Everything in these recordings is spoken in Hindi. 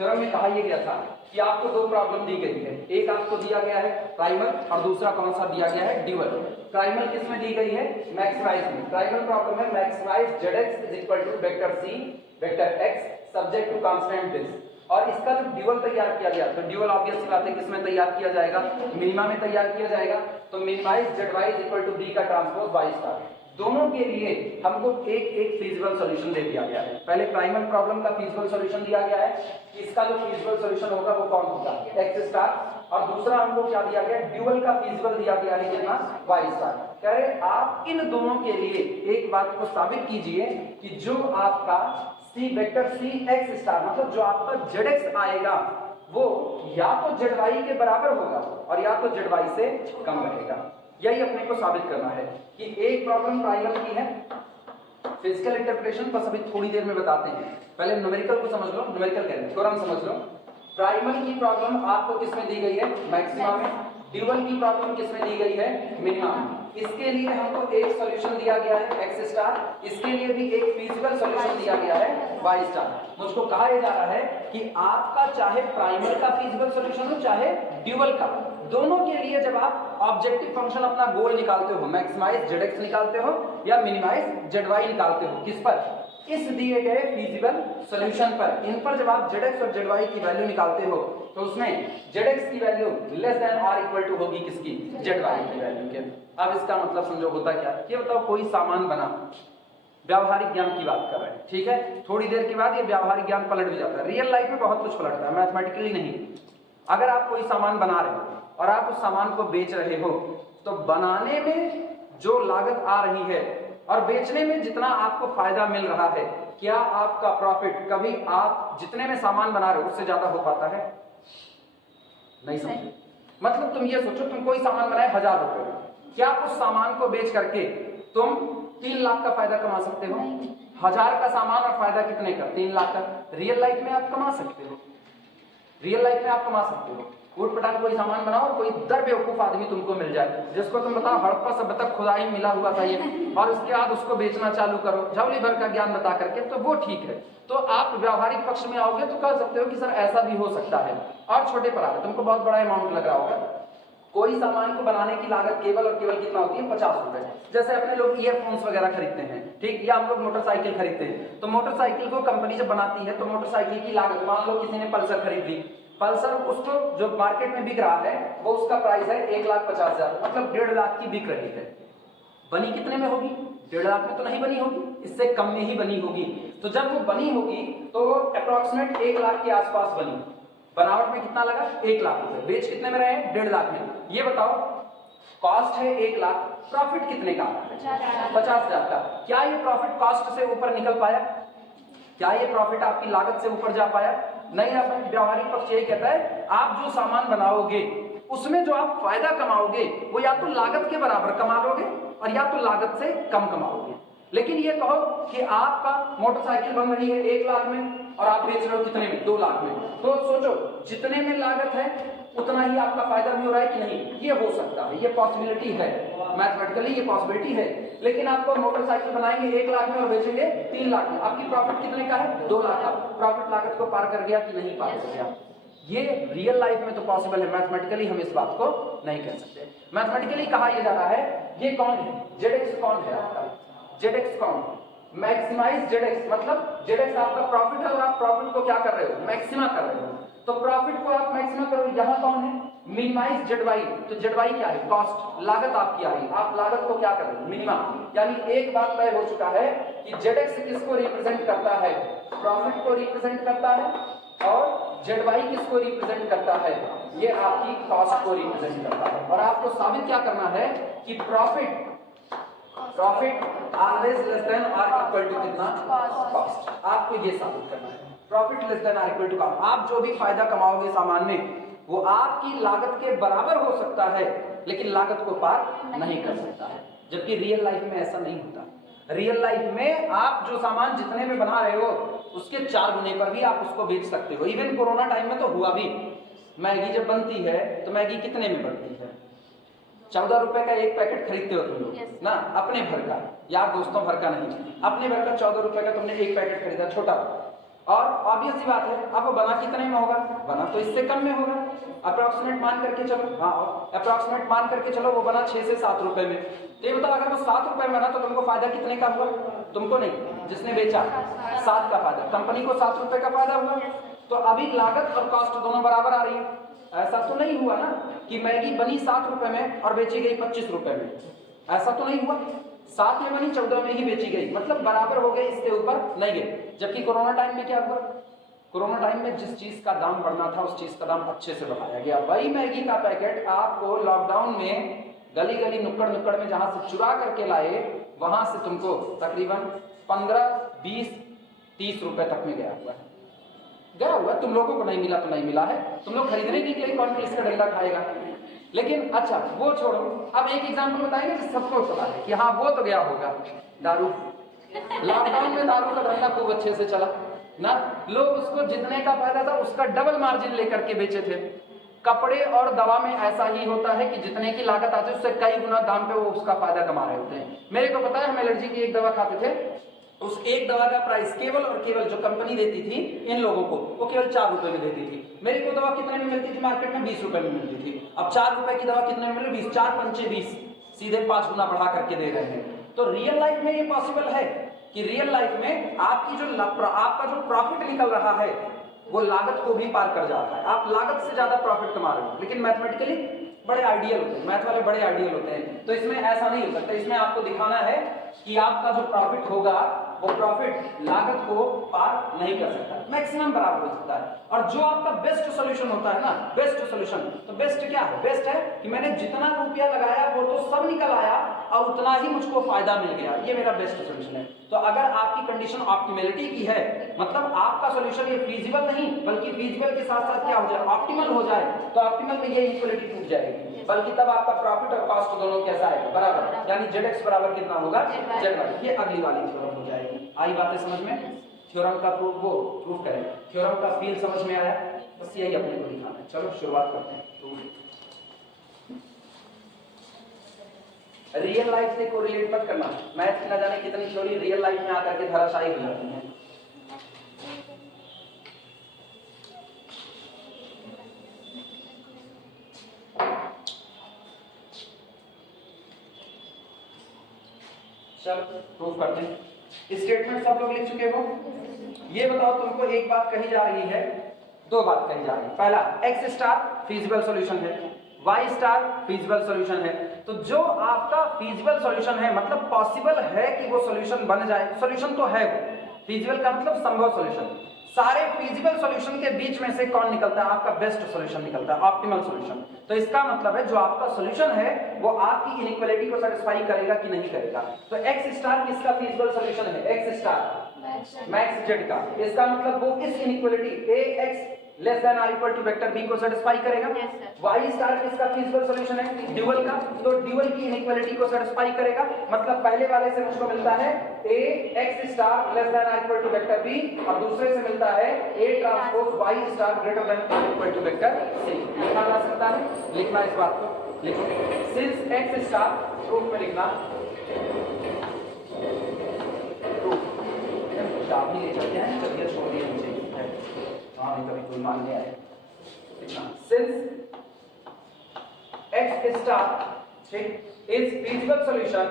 थ्योरम में कहा यह गया था कि आपको दो प्रॉब्लम दी गई है, एक आपको दिया गया है प्राइमल और दूसरा कौन सा दिया गया है, ड्यूअल। प्राइमल किस में दी गई है, मैक्सिमाइज में। प्राइमल प्रॉब्लम है maximise Z is equal to vector C vector X subject to constant this. और इसका जो ड्यूअल तैयार किया गया, तो ड्यूअल ऑब्वियस बात है किसमें तैयार किया जाएगा, मिनिमा में तैयार किया जाएगा। तो minimise Z Y is equal to B का ट्रांसपोज वाई स्टार। दोनों के लिए हमको एक एक फीजिबल सॉल्यूशन दे दिया गया है। पहले प्राइमल प्रॉब्लम का फीजिबल सॉल्यूशन दिया गया है, इसका जो फीजिबल सॉल्यूशन होगा वो कौन होगा, एक्स स्टार। और दूसरा हमको क्या दिया गया, ड्यूअल का फीजिबल दिया गया है कितना, वाई स्टार। कह रहे आप इन दोनों के लिए एक बात को साबित कीजिए कि जो आपका C vector C X star मतलब जो आपका जेड एक्स आएगा वो या तो जेड वाई के बराबर होगा और या तो जेड वाई से कम रहेगा। यही अपने को साबित करना है कि एक प्रॉब्लम प्राइमल की है, फिजिकल इंटरप्रिटेशन बस अभी थोड़ी देर में बताते हैं, पहले न्यूमेरिकल को समझ लो, न्यूमेरिकल कह रहे हैं थ्योरम समझ लो। प्राइमल की प्रॉब्लम आपको किसमें दी गई है, मैक्सिमा में। ड्यूअल की प्रॉब्लम किसमें दी गई है, मिनिमा में। इसके लिए हमको एक सॉल्यूशन दिया गया है एक्स स्टार, इसके लिए भी एक फीजिबल सॉल्यूशन दिया गया है वाई स्टार। मुझको कहा जा रहा है कि आपका चाहे प्राइमल का फीजिबल सॉल्यूशन हो चाहे ड्यूअल का, दोनों के लिए जब आप ऑब्जेक्टिव फंक्शन अपना गोल निकालते हो, मैक्सिमाइज जेड एक्स निकालते हो या मिनिमाइज जेड वाई निकालते हो, किस पर, इस दिए गए फीजिबल सॉल्यूशन पर। इन पर जब आप जेड एक्स और जेड वाई की वैल्यू निकालते हो तो उसमें जेड एक्स की वैल्यू लेस देन और इक्वल टू होगी किसकी, जेड वाई की वैल्यू के। अब इसका मतलब समझो होता क्या, ये बताओ कोई सामान बना, व्यावहारिक ज्ञान की बात कर रहे हैं, ठीक है, थोड़ी देर के बाद ये व्यावहारिक ज्ञान पलट भी जाता है, रियल लाइफ में बहुत कुछ पलटता है, मैथमेटिकली नहीं। अगर आप कोई सामान बना रहे हो और आप उस सामान को बेच रहे हो तो बनाने में जो लागत आ रही है और बेचने में जितना आपको फायदा मिल रहा है, क्या आपका प्रॉफिट कभी आप जितने में सामान बना रहे हो उससे ज्यादा हो पाता है, नहीं समझे। मतलब तुम ये सोचो तुम कोई सामान बनाए 1000 रुपए में, क्या उस सामान को बेच करके तुम 3 लाख का फायदा कमा सकते हो, 1000 का सामान और फायदा कितने का, 3 लाख का। रियल लाइफ में आप कमा सकते हो, रियल लाइफ में आप कमा सकते हो। उठ पटाख कोई सामान बनाओ और कोई दर बेवकूफ आदमी तुमको मिल जाए जिसको तुम बताओ हड़प्पा सभ्यता खुदाई मिला हुआ था ये, और उसके बाद उसको बेचना चालू करो झवली भर का ज्ञान बता करके, तो वो ठीक है। तो आप व्यावहारिक पक्ष में आओगे तो कह सकते हो कि सर ऐसा भी हो सकता है। और छोटे पर आ रहे, तुमको बहुत बड़ा अमाउंट लग रहा होगा, कोई सामान को बनाने की लागत केवल और केवल कितना होती है, 50 रुपए। जैसे अपने लोग ईयरफोन्स वगैरह खरीदते हैं, ठीक, या हम लोग मोटरसाइकिल खरीदते हैं, तो मोटरसाइकिल को कंपनी जब बनाती है तो मोटरसाइकिल की लागत, मान लो किसी ने पल्सर खरीद ली, पल्सर उसको जो मार्केट में बिक रहा है वो उसका प्राइस है 1,50,000, मतलब 1.5 लाख की बिक रही है। बनी कितने में होगी, 1.5 लाख में तो नहीं बनी होगी, इससे कम में ही बनी होगी। तो जब वो बनी होगी तो अप्रोक्सीमेट 1 लाख के आसपास बनी, बनावट में कितना लगा, 1 लाख रुपए, बेच कितने में रहे, 1.5 लाख में। ये बताओ कॉस्ट है 1 लाख, प्रॉफिट कितने का, 50,000 का। क्या ये प्रॉफिट कॉस्ट से ऊपर निकल पाया, क्या ये प्रॉफिट आपकी लागत से ऊपर जा पाया, नहीं। आप व्यावहारिक पक्ष यही कहता है आप जो सामान बनाओगे उसमें जो आप फायदा कमाओगे वो या तो लागत के बराबर कमा लोगे और या तो लागत से कम कमाओगे। लेकिन ये कहो कि आपका मोटरसाइकिल बन रही है 1 लाख में और आप बेच रहे हो कितने में, 2 लाख में, तो सोचो जितने में लागत है उतना ही आपका फायदा भी हो रहा है कि नहीं, ये हो सकता है, ये पॉसिबिलिटी है, मैथमेटिकली ये पॉसिबिलिटी है। लेकिन आपको मोटरसाइकिल बनाएंगे 1 लाख में और बेचेंगे 3 लाख में, आपकी प्रॉफिट कितने का है, 2 लाख का। प्रॉफिट लागत को पार कर गया कि नहीं पार कर गया, ये रियल लाइफ में तो पॉसिबल है, मैथमेटिकली हम इस बात को नहीं कह सकते। मैथमेटिकली कहा यह जा रहा है ये कौन है, जेड एक्स कौन है आपका, जेड एक्स कौन, मैक्सिमाइज जेड एक्स, मतलब जेड एक्स आपका प्रॉफिट है और आप प्रॉफिट को क्या कर रहे हो, मैक्सिमा कर रहे हो। तो प्रॉफिट को आप मैक्सिमा करो, यहाँ कौन है, मिनिमाइज जेड वाई, तो जेड वाई क्या है, कॉस्ट, लागत आपकी आ रही, आप लागत को क्या कर रहे हो, मिनिमा। यानी एक बात तय हो चुका है कि जेड एक्स किसको रिप्रेजेंट करता है, प्रॉफिट को रिप्रेजेंट करता है, और जेड वाई किसको रिप्रेजेंट करता है, ये आपकी कॉस्ट को रिप्रेजेंट करता है। और आपको साबित क्या करना है कि प्रॉफिट ऑलवेज लेस देन और इक्वल टू कितना, कॉस्ट। आपको ये साबित करना है, प्रॉफिट लेस देन और इक्वल टू कॉस्ट। आप जो भी फायदा कमाओगे सामान में वो आपकी लागत के बराबर हो सकता है लेकिन लागत को पार नहीं कर सकता है, जबकि रियल लाइफ में ऐसा नहीं होता। रियल लाइफ में आप जो सामान जितने में बना रहे हो उसके 4 गुने पर भी आप उसको बेच सकते हो। इवन कोरोना टाइम में तो हुआ भी, मैगी जब बनती है तो मैगी कितने में बनती है, 14 रुपए का एक पैकेट खरीदते हो तुम लोग ना, अपने भर का, यार दोस्तों भर का नहीं, अपने भर का 14 रुपए का तुमने एक पैकेट खरीदा छोटा, और ऑब्वियस सी बात है, अब वो बना कितने में होगा, बना तो इससे कम में होगा। अप्रॉक्सीमेट मान करके चलो, हाँ अप्रॉक्सीमेट मान करके चलो, वो बना 6 से 7 रुपए में। तो ये बताओ अगर वो 7 रुपए में बना तो तुमको फायदा कितने का हुआ, तुमको नहीं, जिसने बेचा 7 का फायदा, कंपनी को 7 रुपए का फायदा हुआ। तो अभी लागत और कॉस्ट दोनों बराबर आ रही है। ऐसा तो नहीं हुआ ना कि मैगी बनी 7 रुपए में और बेची गई 25 रुपए में, ऐसा तो नहीं हुआ। 7 में बनी 14 में ही बेची गई, मतलब बराबर हो गए, इसके ऊपर नहीं गए। जबकि कोरोना टाइम में क्या हुआ, कोरोना टाइम में जिस चीज का दाम बढ़ना था उस चीज का दाम अच्छे से बढ़ाया गया। वही मैगी का पैकेट आपको लॉकडाउन में गली गली नुक्कड़ नुक्कड़ में जहां से चुरा करके लाए, वहां से तुमको तकरीबन 15, 20, 30 रुपए तक में गया हुआ है, गया हुआ। तुम लोगों को नहीं मिला तो नहीं मिला है, तुम लोग खरीदने के लिए कौन इसका डंडा खाएगा। लेकिन अच्छा वो छोड़ो, अब एक एग्जांपल बताएंगे जिस सबको पता है कि हाँ वो तो गया होगा, दारू। लॉकडाउन में दारू का धंधा खूब अच्छे से चला ना, लोग उसको जितने का फायदा था उसका डबल मार्जिन लेकर के बेचे थे। कपड़े और दवा में ऐसा ही होता है कि जितने की लागत आती है उससे कई गुना दाम पे वो उसका फायदा कमा रहे होते हैं। मेरे को पता है, हम एलर्जी की एक दवा खाते थे, उस एक दवा का प्राइस केवल और केवल जो कंपनी देती थी इन लोगों को, वो केवल 4 रुपए में देती थी। मेरे को दवा कितने में मिलती थी मार्केट में, 20 रुपए में मिलती थी। अब 4 रुपए की दवा कितने में मिल रही, 20, 4 पंचे 20, सीधे 5 गुना बढ़ा करके दे रहे हैं। तो रियल लाइफ में ये पॉसिबल है कि रियल लाइफ में आपकी जो आपका जो प्रॉफिट निकल रहा है वो लागत को भी पार कर जा रहा है, आप लागत से ज्यादा प्रॉफिट कमा रहे हो। लेकिन मैथमेटिकली बड़े आइडियल होते हैं, मैथ वाले बड़े आइडियल होते हैं, तो इसमें ऐसा नहीं हो सकता। इसमें आपको दिखाना है कि आपका जो प्रॉफिट होगा वो प्रॉफिट लागत को पार नहीं कर सकता, मैक्सिमम बराबर हो सकता है। और जो आपका बेस्ट सॉल्यूशन होता है ना, बेस्ट सॉल्यूशन, तो बेस्ट क्या है, बेस्ट है कि मैंने जितना रुपया लगाया वो तो सब निकल आया और उतना ही मुझको फायदा मिल गया, ये मेरा बेस्ट सॉल्यूशन है। तो अगर आपकी कंडीशन ऑप्टिमलिटी की है, मतलब आपका सॉल्यूशन ये फीजिबल नहीं बल्कि फीजिबल के साथ साथ क्या हो जाए, ऑप्टिमल हो जाए, तो ऑप्टिमल में ये इक्वलिटी टूट जाएगी, बल्कि तब आपका प्रॉफिट और कॉस्ट दोनों कैसा है, बराबर, यानी ZX बराबर कितना होगा, ZY। ये अगली वाली थ्योरम हो जाएगी। आई बातें समझ में, थ्योरम का प्रूफ करें, थ्योरम का फील समझ में आया, बस यही अपने को दिखाना है। चलो शुरुआत करते हैं। रियल लाइफ से कोरिलेट मत करना, मैथ की न जाने कितनी थ्योरी रियल लाइफ में आकर के धराशायी हो जाती है। चलो प्रूफ करते हैं। स्टेटमेंट सब लोग लिख चुके हो। ये बताओ तुमको एक बात कही जा रही है, 2 बात कही जा रही है। पहला, x स्टार फीजिबल सॉल्यूशन है, y स्टार फीजिबल सॉल्यूशन है। तो जो आपका फीजिबल सॉल्यूशन है मतलब पॉसिबल है कि वो सॉल्यूशन बन जाए, सॉल्यूशन तो है वो, फीजिबल का मतलब संभव सॉल्यूशन। सारे फीजिबल सॉल्यूशन के बीच में से कौन निकलता है, आपका बेस्ट सॉल्यूशन निकलता है, ऑप्टिमल सॉल्यूशन। तो इसका मतलब है जो आपका सॉल्यूशन है वो आपकी इनइक्वालिटी को सेटिस्फाई करेगा कि नहीं करेगा। तो x स्टार किसका फीजिबल सॉल्यूशन है, x स्टार मैक्स जेड का। इसका मतलब वो इस inequality ax less than or equal to vector b को सेटिस्फाई करेगा। y स्टार किसका फीजिबल सॉल्यूशन है, ड्यूअल का, तो ड्यूअल की इनइक्वालिटी को सेटिस्फाई करेगा। मतलब पहले वाले से मुझको मिलता है ax star less than or equal to vector b और दूसरे से मिलता है a transpose y star greater than or equal to vector c। लिखा जा सकता है, लिखना इस बात को लिखो, सिंस x स्टार प्रूफ में लिखना, प्रूफ आप नहीं ले चलते हैं, चलिए छोड़ दिए मुझे, हाँ नहीं कभी कोई मान नहीं आया। Since x star is feasible solution,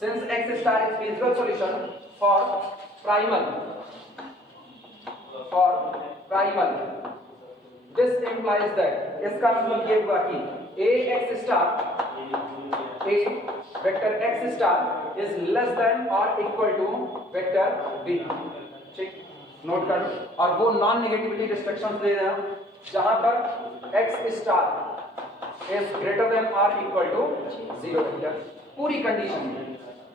since x star is feasible solution for primal, this implies that, इसका मतलब ये हुआ कि ax star, a vector x star is less than और इक्वल टू वेक्टर b। ठीक, नोट कर लो। और वो नॉन नेगेटिविटी रिस्ट्रिक्शंस दे देना जहां पर x star is greater than और इक्वल टू 0 वेक्टर, पूरी कंडीशन।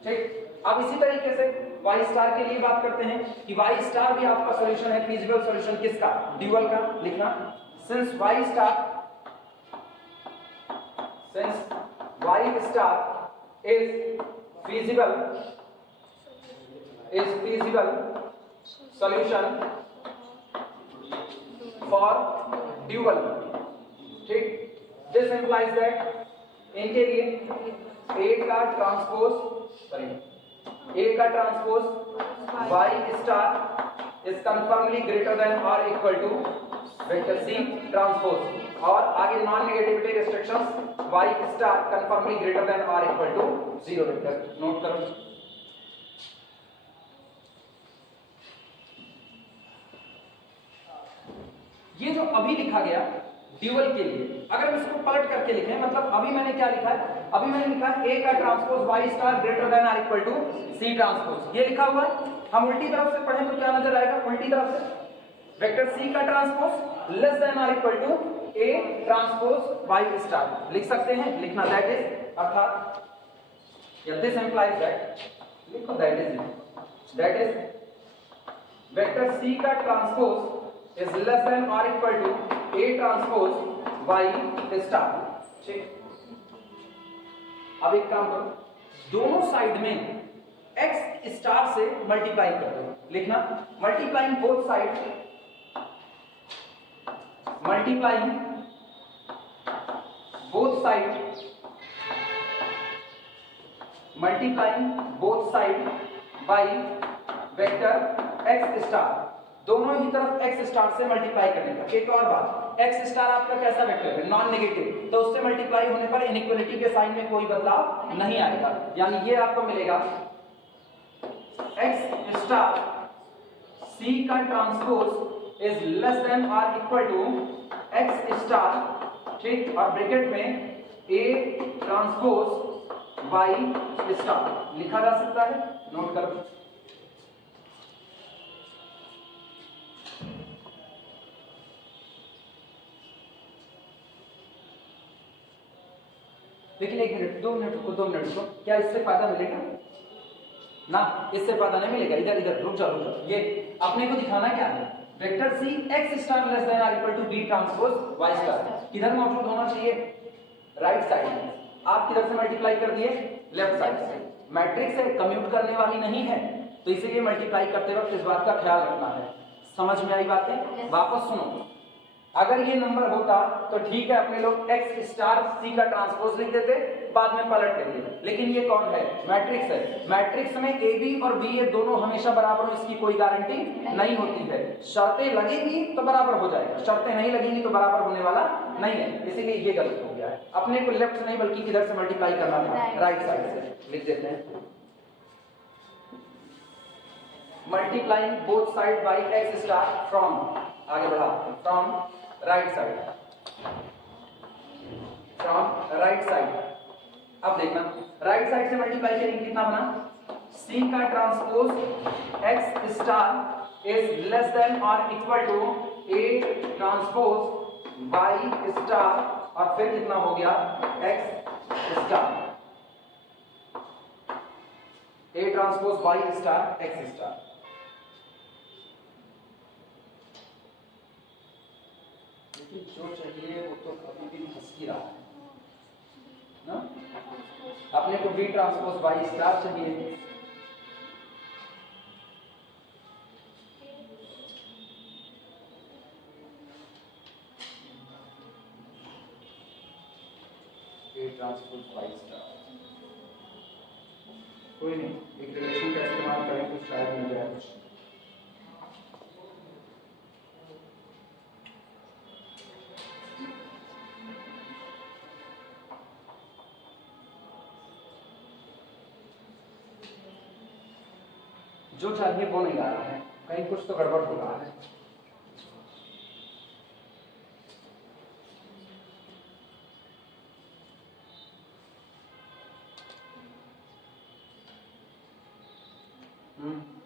ठीक, अब इसी तरीके से y स्टार के लिए बात करते हैं कि y स्टार भी आपका सॉल्यूशन है, फीजिबल सॉल्यूशन किसका, ड्यूअल का। लिखना, since y star is feasible solution for dual। ठीक, this implies that इनके लिए a का transpose y star is confirmly greater than और equal to vector C transpose, और आगे non negativity restrictions y star confirmly greater than और इक्वल टू 0 वेक्टर। नोट करो। ये जो अभी लिखा गया ड्यूअल के लिए, अगर हम इसको पलट करके लिखें, मतलब अभी मैंने क्या लिखा है, अभी मैंने लिखा A का transpose y star greater than और इक्वल टू C ट्रांसपोज, ये लिखा हुआ है। हम उल्टी तरफ से पढ़ें तो क्या नजर आएगा, उल्टी तरफ से वेक्टर C का ट्रांसपोज लेस देन और equal to A transpose y star लिख सकते हैं। लिखना दैट इज, अर्थात दिस इंप्लाइज दैट, लिखो दैट इज वेक्टर C का transpose is less than or equal to A transpose Y star। ठीक, अब एक काम करो, दोनों साइड में X स्टार से मल्टीप्लाई कर दो। लिखना multiplying both side, multiplying both side, multiplying both side by vector X star, दोनों ही तरफ x स्टार से मल्टीप्लाई करने का। एक और बात, x स्टार आपका कैसा वेक्टर है, नॉन नेगेटिव, तो उससे मल्टीप्लाई होने पर इनइक्वालिटी के साइन में कोई बदलाव नहीं आएगा, यानी ये आपको मिलेगा x स्टार C का ट्रांसपोज इज लेस देन और इक्वल टू x स्टार, ठीक, और ब्रैकेट में A ट्रांसपोज Y स्टार लिखा जा सकता है। नोट करो। लेकिन एक मिनट, 2 मिनट रुको, 2 मिनट रुको, क्या इससे फायदा मिलेगा ना? इससे फायदा नहीं मिलेगा। इधर रुक जाओ। ये अपने को दिखाना क्या है, vector C x star less than और equal to B transpose y star किधर मौजूद होना चाहिए, राइट साइड में। आप किधर से मल्टीप्लाई कर दिए, लेफ्ट साइड से। मैट्रिक्स है, कम्यूट करने वाली नहीं है, तो इसीलिए मल्टीप्लाई करते वक्त इस बात का ख्याल रखना है। समझ में आई बातें? वापस सुनो, अगर ये नंबर होता तो ठीक है, अपने लोग x स्टार C का ट्रांसपोज लिख देते, बाद में पलट लेते, लेकिन ये कौन है, मैट्रिक्स है। मैट्रिक्स में A B और B ये दोनों हमेशा बराबर हो, इसकी कोई गारंटी नहीं होती है। शर्तें लगेगी तो बराबर हो जाएगा, शर्तें नहीं लगेंगी तो बराबर होने वाला नहीं है, इसीलिए ये गलत हो गया है। अपने को लेफ्ट से नहीं बल्कि किधर से मल्टीप्लाई करना था, राइट साइड से। लिख देते हैं multiplying both side by x star from, आगे बढ़ा, from right side, from right side. अब देखना राइट साइड से मल्टीप्लाई करेंगे, कितना बना, C का transpose x star is less than और equal to A transpose Y star, और फिर कितना हो गया, x star, A transpose Y star x star. जो चाहिए वो तो अभी भी फंस ही रहा है ना। अपने को B ट्रांसपोज Y स्टार चाहिए, A ट्रांसपोज Y स्टार। कोई नहीं, एक रिलेशन का इस्तेमाल करें तो शायद मिल जाए कुछ। जो चाहिए वो नहीं आ रहा है, कहीं कुछ तो गड़बड़ हो रहा है।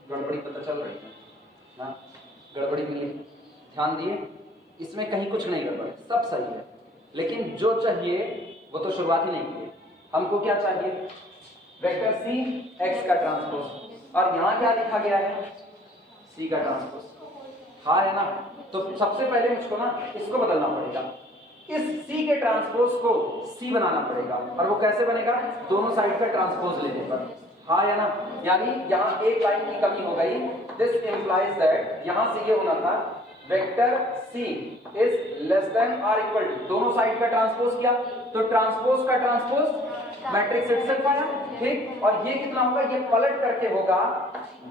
गड़बड़ी पता चल रही है ना, गड़बड़ी मिली, ध्यान दिए, इसमें कहीं कुछ नहीं गड़बड़, सब सही है, लेकिन जो चाहिए वो तो शुरुआत ही नहीं की। हमको क्या चाहिए, वेक्टर C x का ट्रांसपोज, और यहाँ क्या लिखा गया है, C का ट्रांसपोज, हाँ है ना। तो सबसे पहले मुझको ना इसको बदलना पड़ेगा, इस C के ट्रांसपोज को C बनाना पड़ेगा, और वो कैसे बनेगा, दोनों साइड का ट्रांसपोज लेने पर, हाँ है ना। यानी यहाँ एक लाइन की कमी हो गई, दिस इंप्लाइज दैट, यहाँ से ये होना था vector C is less than और इक्वल टू, दोनों साइड का ट्रांसपोज किया, तो ट्रांसपोज का ट्रांसपोज मैट्रिक्स इटसेल्फ आया, ठीक। और ये कितना होगा, ये पलट करके होगा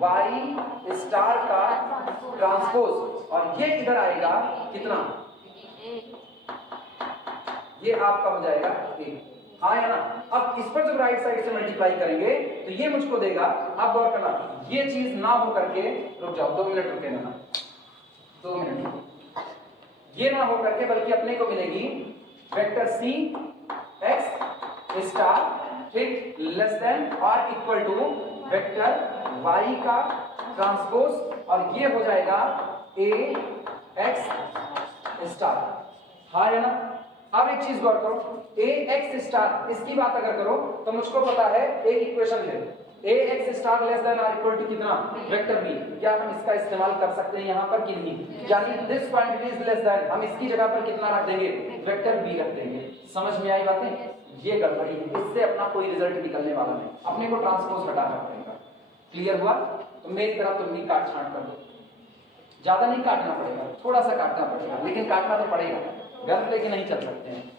y स्टार का ट्रांसपोज, और ये इधर आएगा कितना, ये आपका हो जाएगा a, हाँ या ना। अब इस पर जब राइट साइड से मल्टीप्लाई करेंगे तो ये मुझको देगा, अब गौर करना, ये चीज ना हो करके, रुक जाओ 2 मिनट रुके ना, 2 मिनट, ये ना हो करके बल्कि अपने को मिलेगी वेक्टर c x स्टार, ठीक, लेस देन और इक्वल टू वेक्टर y का ट्रांसपोज, और ये हो जाएगा a x स्टार, हाँ या ना। अब एक चीज गौर करो, a x स्टार, इसकी बात अगर करो तो मुझको पता है एक इक्वेशन है a x star less than और इक्वल टू कितना, वेक्टर b, क्या हम इसका इस्तेमाल कर सकते हैं यहाँ पर कि नहीं, यानी this quantity is less then, हम इसकी जगह पर कितना रख देंगे, वेक्टर b रख देंगे। समझ में आई बातें, ये गड़बड़ी है, इससे अपना कोई रिजल्ट निकलने वाला नहीं, अपने को ट्रांसपोज हटाना पड़ेगा। क्लियर हुआ, तो मेरी तरह तुम भी काट छांट कर दो, ज्यादा नहीं काटना पड़ेगा, थोड़ा सा काटना पड़ेगा, लेकिन काटना तो पड़ेगा, गर्म लेके नहीं चल सकते हैं।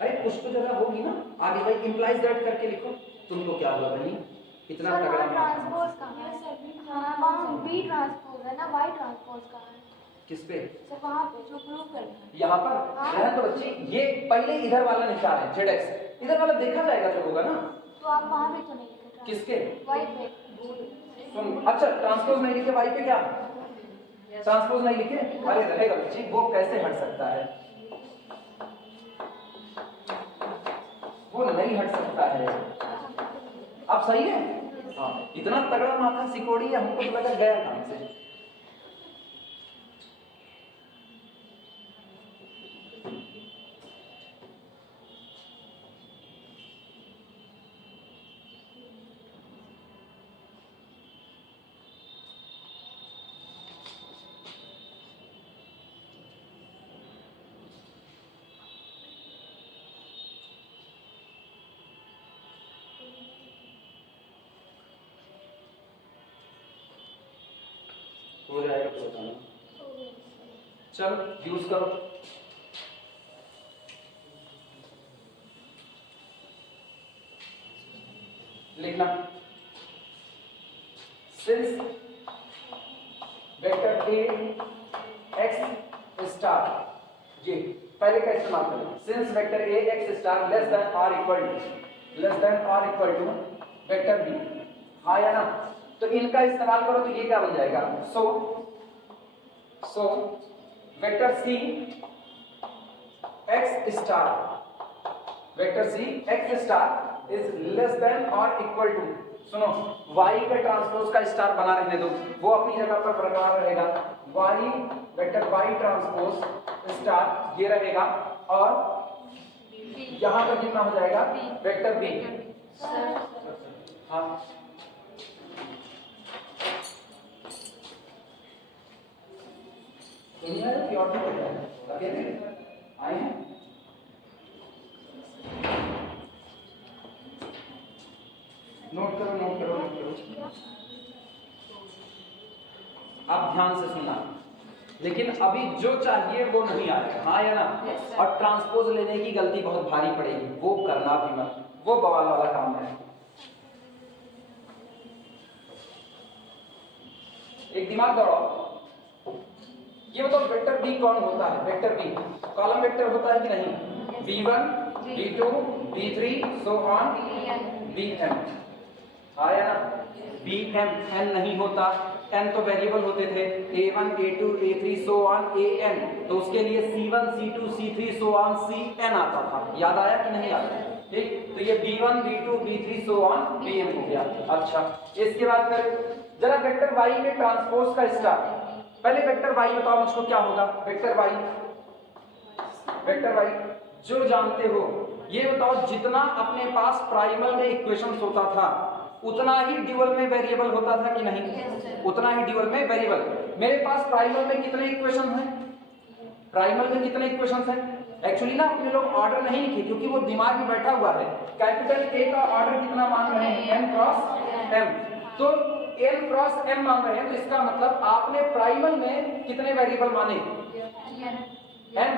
अरे कुछ तो जगह होगी ना आगे, भाई इंप्लाइज दैट करके लिखो, तुमको क्या हुआ भाई, इतना तगड़ा ट्रांसपोज कहां है, वहां बी ट्रांसपोज है ना, वाई ट्रांसपोज कहां है, किस पे, सर वहां पे जो प्रूव करना है, यहाँ पर रहना तो बच्चे, ये पहले इधर वाला निकाल है जेड इधर वाला देखा जाएगा जो होगा ना, तो आप वहां भी तो नहीं लिखे, किसके, वाई पे, सुन, अच्छा ट्रांसपोज नहीं लिखे वाई पे, क्या ट्रांसपोज नहीं लिखे, अरे रहेगा बच्चे, वो कैसे हट सकता है, वो नहीं हट सकता है। अब सही है, हाँ, इतना तगड़ा माथा सिकोड़ी है, हमको तो लगा गया काम से। हो जाएगा तो बताना, चलो यूज करो। लिखना, since vector A X star, जी पहले का इस्तेमाल करें, since vector A X star less than और इक्वल टू वेक्टर बी, हाँ या ना। तो इनका इस्तेमाल करो तो ये क्या बन जाएगा, so vector C X star, vector C X star is less than और इक्वल टू, सुनो y का ट्रांसपोज का स्टार बना रहने दो, वो अपनी जगह पर बरकरार रहेगा, y vector y transpose star ये रहेगा, और यहां पर कितना हो जाएगा, वेक्टर b, हाँ दुनिया की और अकेले आए हैं, नोट करो। आप ध्यान से सुनना, लेकिन अभी जो चाहिए वो नहीं आएगा, हाँ या ना। और ट्रांसपोज लेने की गलती बहुत भारी पड़ेगी, वो करना भी मत, वो बवाल वाला काम है। एक दिमाग दौड़ाओ, ये बताओ वेक्टर बी कौन होता है, वेक्टर बी कॉलम वेक्टर होता है कि नहीं, b1 b2 b3 so on bm, हाँ या ना, bm n नहीं होता, n तो वेरिएबल होते थे, a1 a2 a3 so on an, तो उसके लिए c1 c2 c3 so on cn आता था, याद आया कि नहीं आया, ठीक। तो ये b1 b2 b3 so on bm हो गया। अच्छा इसके बाद फिर जरा वेक्टर y के ट्रांसपोज का स्टार, पहले वेक्टर y बताओ मुझको क्या होगा, वेक्टर y जो जानते हो ये बताओ, जितना अपने पास प्राइमल में इक्वेशंस होता था उतना ही ड्यूअल में वेरिएबल होता था कि नहीं, उतना ही ड्यूअल में वेरिएबल। मेरे पास प्राइमल में कितने इक्वेशन हैं, प्राइमल में कितने इक्वेशंस हैं, एक्चुअली ना अपने लोग ऑर्डर नहीं लिखे क्योंकि वो दिमाग में बैठा हुआ है, कैपिटल ए का ऑर्डर कितना मान रहे हैं, n क्रॉस m, तो n क्रॉस m मान रहे हैं, तो इसका मतलब आपने प्राइमल में कितने वेरिएबल माने, n,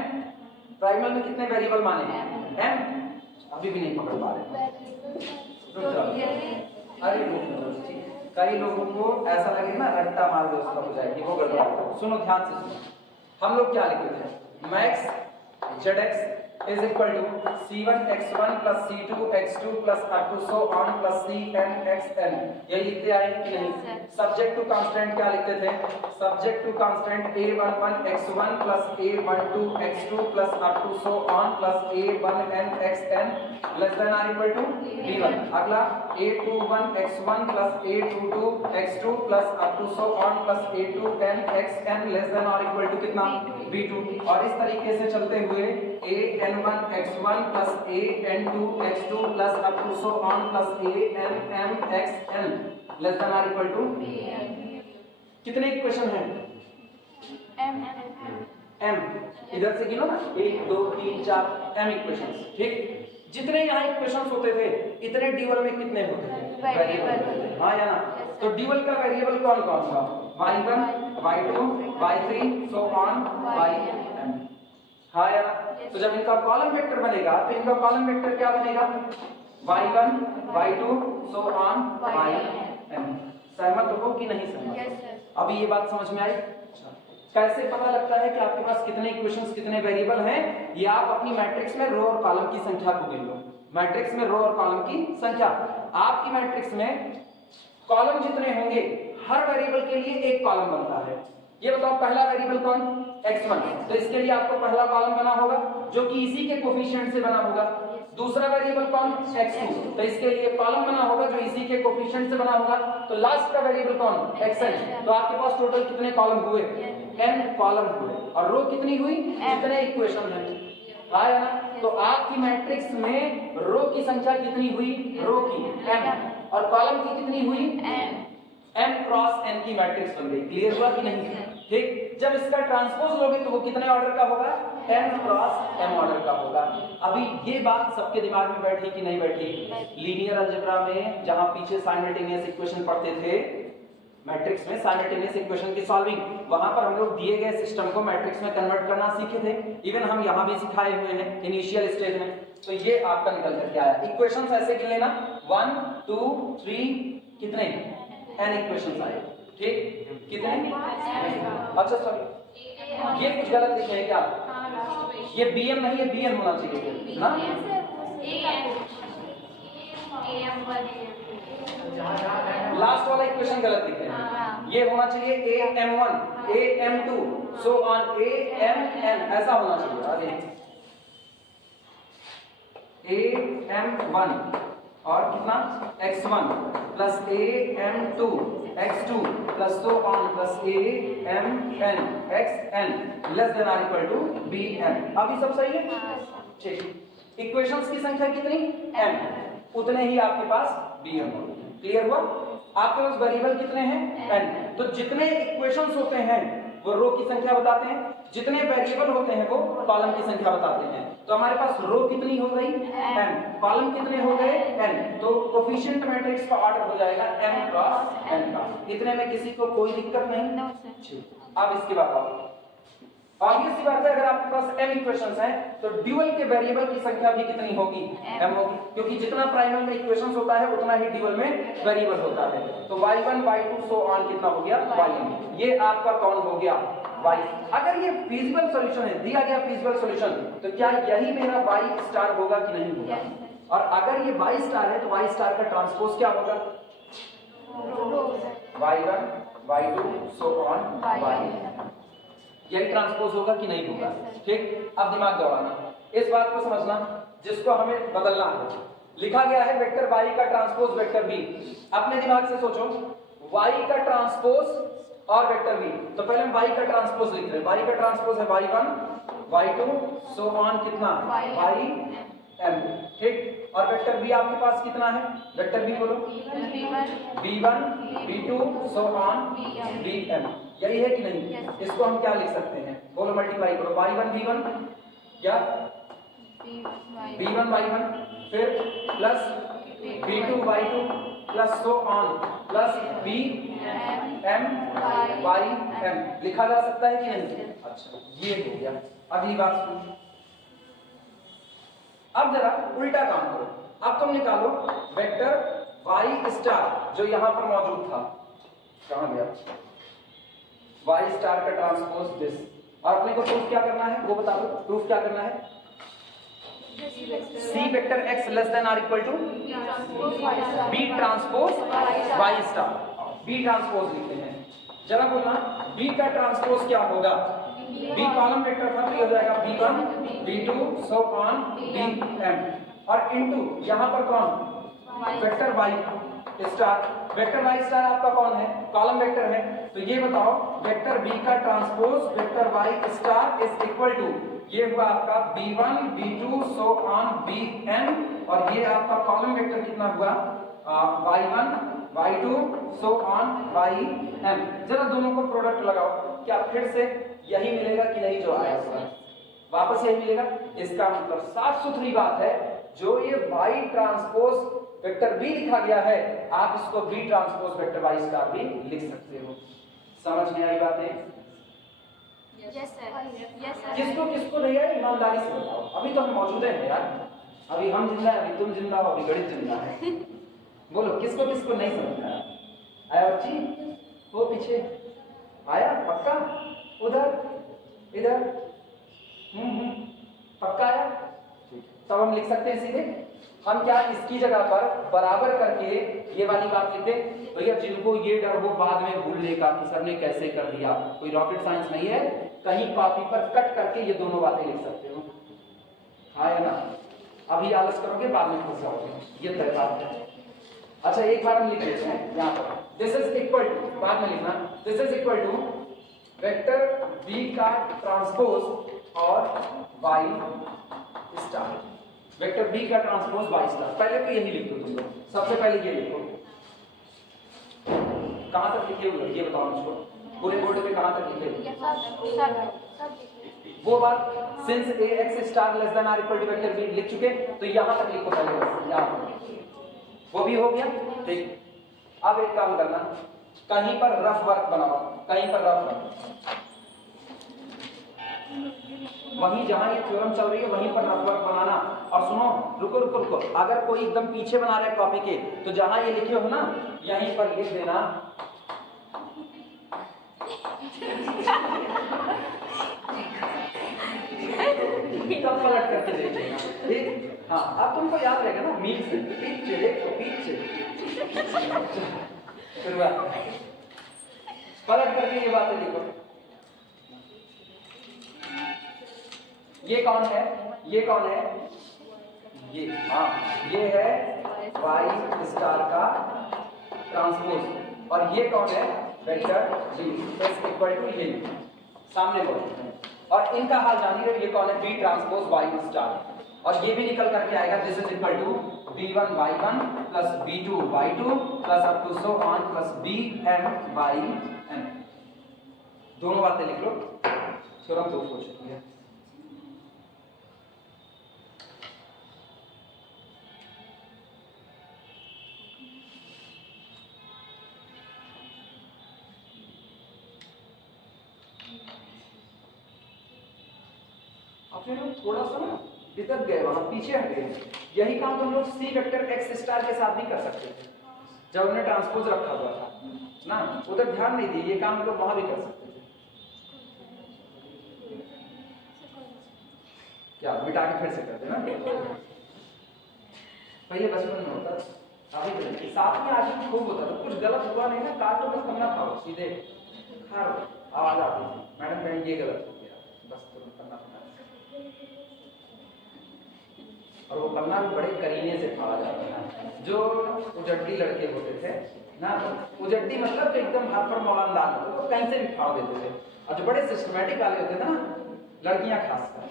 प्राइमल में कितने वेरिएबल माने? m। अभी भी नहीं पकड़ पा रहे। रुक जाओ। अरे रुक जाओ, ठीक है। कई लोगों को ऐसा लगे ना रट्टा मार दो उसका हो जाएगी, वो गड़बड़। सुनो ध्यान से सुनो, हम लोग क्या लिखते थे? Max Z is equal to c1 x1 plus c2 x2 plus up to so on plus cn xn। यही लिखते आए कि नहीं? सब्जेक्ट टू कांस्टेंट क्या लिखते थे? Subject to constant a11 x1 plus a12 x2 plus up to so on plus a1n xn less than or equal to b1। अगला a21 x1 plus a22 x2 plus up to so on plus a2n xn less than or equal to कितना? b2। और इस तरीके से चलते हुए an1 x1 plus an2 x2 plus up to so on plus anm xn less than or equal to कितने इक्वेशन हैं? m। इधर से गिनो ना, 1 2 3 4 m इक्वेशंस। ठीक, जितने यहाँ इक्वेशंस होते थे इतने ड्यूअल में कितने होते थे? वेरिएबल। हाँ या ना? तो ड्यूअल का वेरिएबल कौन कौन था? y1 y2 y3 so on yn। हाँ या ना? तो जब इनका कॉलम वेक्टर बनेगा तो इनका कॉलम वेक्टर क्या बनेगा? y1 y2 so on yn। सहमत हो कि नहीं सहमत? अभी ये बात समझ में आई? कैसे पता लगता है कि आपके पास कितने इक्वेशंस कितने वेरिएबल हैं? ये आप अपनी मैट्रिक्स में रो और कॉलम की संख्या को गिन लो। मैट्रिक्स में रो और कॉलम की संख्या, आपकी मैट्रिक्स में कॉलम जितने होंगे हर वेरिएबल के लिए एक कॉलम बनता है। ये बताओ पहला वेरिएबल कौन? x1। तो इसके लिए आपको पहला कॉलम बना होगा जो कि इसी के कोफिशिएंट से बना होगा। दूसरा वेरिएबल कौन? x2। तो इसके लिए कॉलम बना होगा जो इसी के कोफिशिएंट से बना होगा। तो लास्ट का वेरिएबल कौन? xn। तो आपके पास टोटल कितने कॉलम हुए? n कॉलम हुए। और रो कितनी हुई? जितने इक्वेशन है। हाँ या ना? तो आपकी मैट्रिक्स में रो की संख्या कितनी हुई? रो की m, और कॉलम की कितनी हुई? m क्रॉस n की मैट्रिक्स बन गई। क्लियर हुआ कि नहीं? ठीक, जब इसका ट्रांसपोज लोगे तो वो कितने ऑर्डर का होगा? m क्रॉस m ऑर्डर का होगा। अभी ये बात सबके दिमाग में बैठी कि नहीं बैठी? लीनियर अलजेब्रा में जहां पीछे साइमल्टेनियस इक्वेशन पढ़ते थे, मैट्रिक्स में साइमल्टेनियस इक्वेशन की सॉल्विंग, वहां पर हम लोग दिए गए सिस्टम को मैट्रिक्स में कन्वर्ट करना सीखे थे। इवन हम यहां भी सिखाए हुए हैं इनिशियल स्टेज में। तो ये आपका निकल करके आया। इक्वेशंस ऐसे गिन लेना, 1 2 3 कितने? n इक्वेशंस आए। ठीक, कितने? अच्छा सॉरी, ये कुछ गलत लिखे हैं क्या? ये bm नहीं है, bn होना चाहिए ना? लास्ट वाला इक्वेशन गलत लिखे हैं। ये होना चाहिए am1 am2 so on amn, ऐसा होना चाहिए। am1 और कितना? x1 plus am2 x2 plus so on plus amn xn less than or equal to bm। अभी सब सही है? ठीक, इक्वेशंस की संख्या कितनी? m, उतने ही आपके पास bm होंगे। क्लियर हुआ? आपके पास वेरिएबल कितने हैं? n। तो जितने इक्वेशंस होते हैं वो रो की संख्या बताते हैं, जितने वेरिएबल होते हैं वो कॉलम की संख्या बताते हैं। तो हमारे पास रो कितनी हो गई? n। कॉलम कितने हो गए? n। तो कोफिशिएंट मैट्रिक्स का ऑर्डर हो जाएगा m क्रॉस n का। इतने में किसी को कोई दिक्कत नहीं? अब इसके बाद आओ, आगे सी बात है, अगर आपके पास m इक्वेशंस हैं तो ड्यूअल के वेरिएबल की संख्या भी कितनी होगी? m होगी, क्योंकि जितना प्राइमल में इक्वेशंस होता है उतना ही ड्यूअल में वेरिएबल होता है। तो y1 y2 सो ऑन कितना हो गया? yn। ये आपका कौन हो गया? y। अगर ये फीजिबल सॉल्यूशन है, दिया गया फीजिबल सॉल्यूशन, तो क्या यही मेरा y स्टार होगा कि नहीं होगा? और अगर ये y स्टार है तो y स्टार का ट्रांसपोज क्या होगा? y1 y2 so on yn। यही ट्रांसपोज होगा कि नहीं होगा? ठीक, अब दिमाग दौड़ाना, इस बात को समझना जिसको हमें बदलना है। लिखा गया है वेक्टर y का ट्रांसपोज वेक्टर b। अपने दिमाग से सोचो, y का ट्रांसपोज और वेक्टर b। तो पहले हम y का ट्रांसपोज लिख रहे हैं। y का ट्रांसपोज है y1 y2 सो ऑन कितना? ym। ठीक, और वेक्टर b आपके पास कितना है? वेक्टर b बोलो। b1 b2 so on bm। यही है कि नहीं? इसको हम क्या लिख सकते हैं? बोलो, मल्टीप्लाई करो। y1 b1 या b1 y1 फिर plus b2 y2 plus so on plus bm ym लिखा जा सकता है कि नहीं? अच्छा, ये हो गया। अगली बात सुनो, अब जरा उल्टा काम करो, अब तुम निकालो वेक्टर y स्टार जो यहां पर मौजूद था, कहां गया y स्टार का ट्रांसपोज दिस, और अपने को प्रूफ क्या करना है वो बता दो, प्रूफ क्या करना है? C vector x less than or equal to B transpose y star, B transpose लिखते हैं। जरा बोलना B का ट्रांसपोज क्या होगा? B कॉलम वेक्टर था तो ये हो जाएगा B1 B2 so on Bm, और इनटू यहां पर कौन? Vector y star, vector y star आपका कौन है? कॉलम वेक्टर है। तो ये बताओ वेक्टर B का transpose vector y star is equal to, ये हुआ आपका B1 B2 so on Bn, और ये आपका कॉलम वेक्टर कितना हुआ? y1 y2 so on ym। जरा दोनों को प्रोडक्ट लगाओ, क्या फिर से यही मिलेगा कि नहीं जो आया था? वापस यही मिलेगा। इसका मतलब साफ सुथरी बात है, जो ये y ट्रांसपोज वेक्टर B लिखा गया है, आप इसको B transpose vector y star भी लिख सकते हो। समझ में आई बातें? Yes sir. किसको किसको नहीं है ईमानदारी से बताओ, अभी तो हम मौजूद हैं यार, अभी हम जिंदा है, अभी तुम जिंदा हो, अभी गणित जिंदा है। बोलो किसको किसको नहीं समझ में आया? बच्ची वो पीछे आया पक्का, उधर इधर पक्का आया? तब हम लिख सकते हैं सीधे। हम क्या इसकी जगह पर बराबर करके ये वाली बात लिखते? भैया जिनको ये डर हो बाद में भूलने का कि सर ने कैसे कर दिया, कोई रॉकेट साइंस नहीं है, कहीं कॉपी पर कट करके ये दोनों बातें लिख सकते हो। हाँ या ना? अभी आलस करोगे बाद में फंस जाओगे, ये तय बात है। अच्छा एक बार हम लिख लेते हैं यहाँ पर, दिस इज इक्वल टू, बाद में लिखना, this is equal to vector B का ट्रांसपोज और y स्टार, वेक्टर B का ट्रांसपोज y स्टार। पहले तो यही लिख दो तुम लोग, सबसे पहले ये लिखो। कहां तक लिखे हुए ये बताओ मुझको, पूरे बोर्ड पे कहां तक लिखे? वो बात since ax star less than or equal to vector B लिख चुके, तो यहां तक लिखो पहले, बस यहां पर वो भी हो गया। ठीक, अब एक काम करना, कहीं पर रफ वर्क बनाओ, कहीं पर रफ वर्क, वहीं जहां ये थ्योरम चल रही है वहीं पर रफ वर्क बनाना। और सुनो, रुको रुको रुको, अगर कोई एकदम पीछे बना रहा है कॉपी के, तो जहां ये लिखे हो ना यहीं पर लिख देना तब पलट करके देखिएगा, ठीक? हाँ, अब तुमको याद रहेगा ना, मील से पीछे देखो, पीछे पलट करके ये बातें लिखो। ये कौन है? ये कौन है? ये, हाँ ये है y स्टार का ट्रांसपोज, और ये कौन है? Vector B is equal to ये सामने मौजूद है, और इनका हाल जान रहे हो, ये कौन है? B ट्रांसपोज y स्टार, और ये भी निकल करके आएगा, this is equal to B1 y1 plus B2 y2 plus up to so on plus Bm yn। दोनों बातें लिख लो, थ्योरम प्रूफ हो चुकी है। फिर लोग थोड़ा सा ना बितक गए, वहां पीछे हट गए। यही काम तुम लोग C वेक्टर x स्टार के साथ भी कर सकते थे, जब हमने ट्रांसपोज रखा हुआ था ना, उधर ध्यान नहीं दिए, ये काम हम लोग वहां भी कर सकते थे। क्या मिटा के फिर से करते ना, पहले बचपन में होता, अभी साथ में आज खूब होता था, कुछ गलत हुआ नहीं ना, काटो बस पन्ना खाओ, सीधे खा लो, आवाज आती थी, मैडम कहेंगे ये गलत हो गया, बस तुरंत पन्ना फटा, और वो पन्ना भी बड़े करीने से फाड़ा जाता था। जो उजड्डी लड़के होते थे ना, तो उजड्डी मतलब कि एकदम हाथ पर मौलानदार होते तो कहीं से भी फाड़ देते थे, और जो बड़े सिस्टमैटिक वाले होते थे ना, लड़कियां खासकर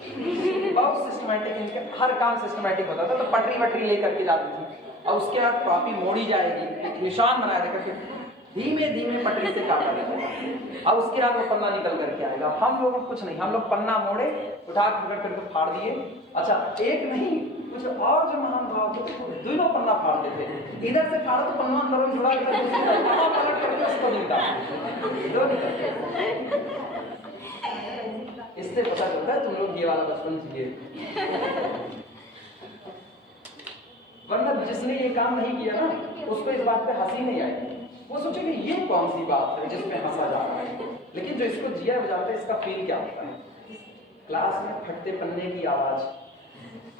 बहुत सिस्टमैटिक, इनके हर काम सिस्टमैटिक होता था, तो पटरी वटरी लेकर के जाती थी, और उसके बाद कॉपी मोड़ी जाएगी, एक निशान बनाया देकर के धीमे धीमे पटरी से काटा जाएगा, और उसके बाद वो पन्ना निकल करके आएगा। हम लोगों को कुछ नहीं, हम लोग पन्ना मोड़े, उठा करके फाड़ दिए। अच्छा एक नहीं, कुछ और जो महान भाव थे दोनों पन्ना फाड़ते थे, इधर से फाड़ा तो पन्ना अंदर में जुड़ा पलट करके उसको निकालते। इससे पता चलता है तुम लोग ये वाला बचपन जिए। काम नहीं किया ना, उसको इस बात पे हंसी नहीं आएगी, वो सोचेंगे ये कौन सी बात है जिसमें हंसा जा रहा है। लेकिन जो इसको जिया बजाता है, इसका फील क्या होता है? क्लास में फटते पन्ने की आवाज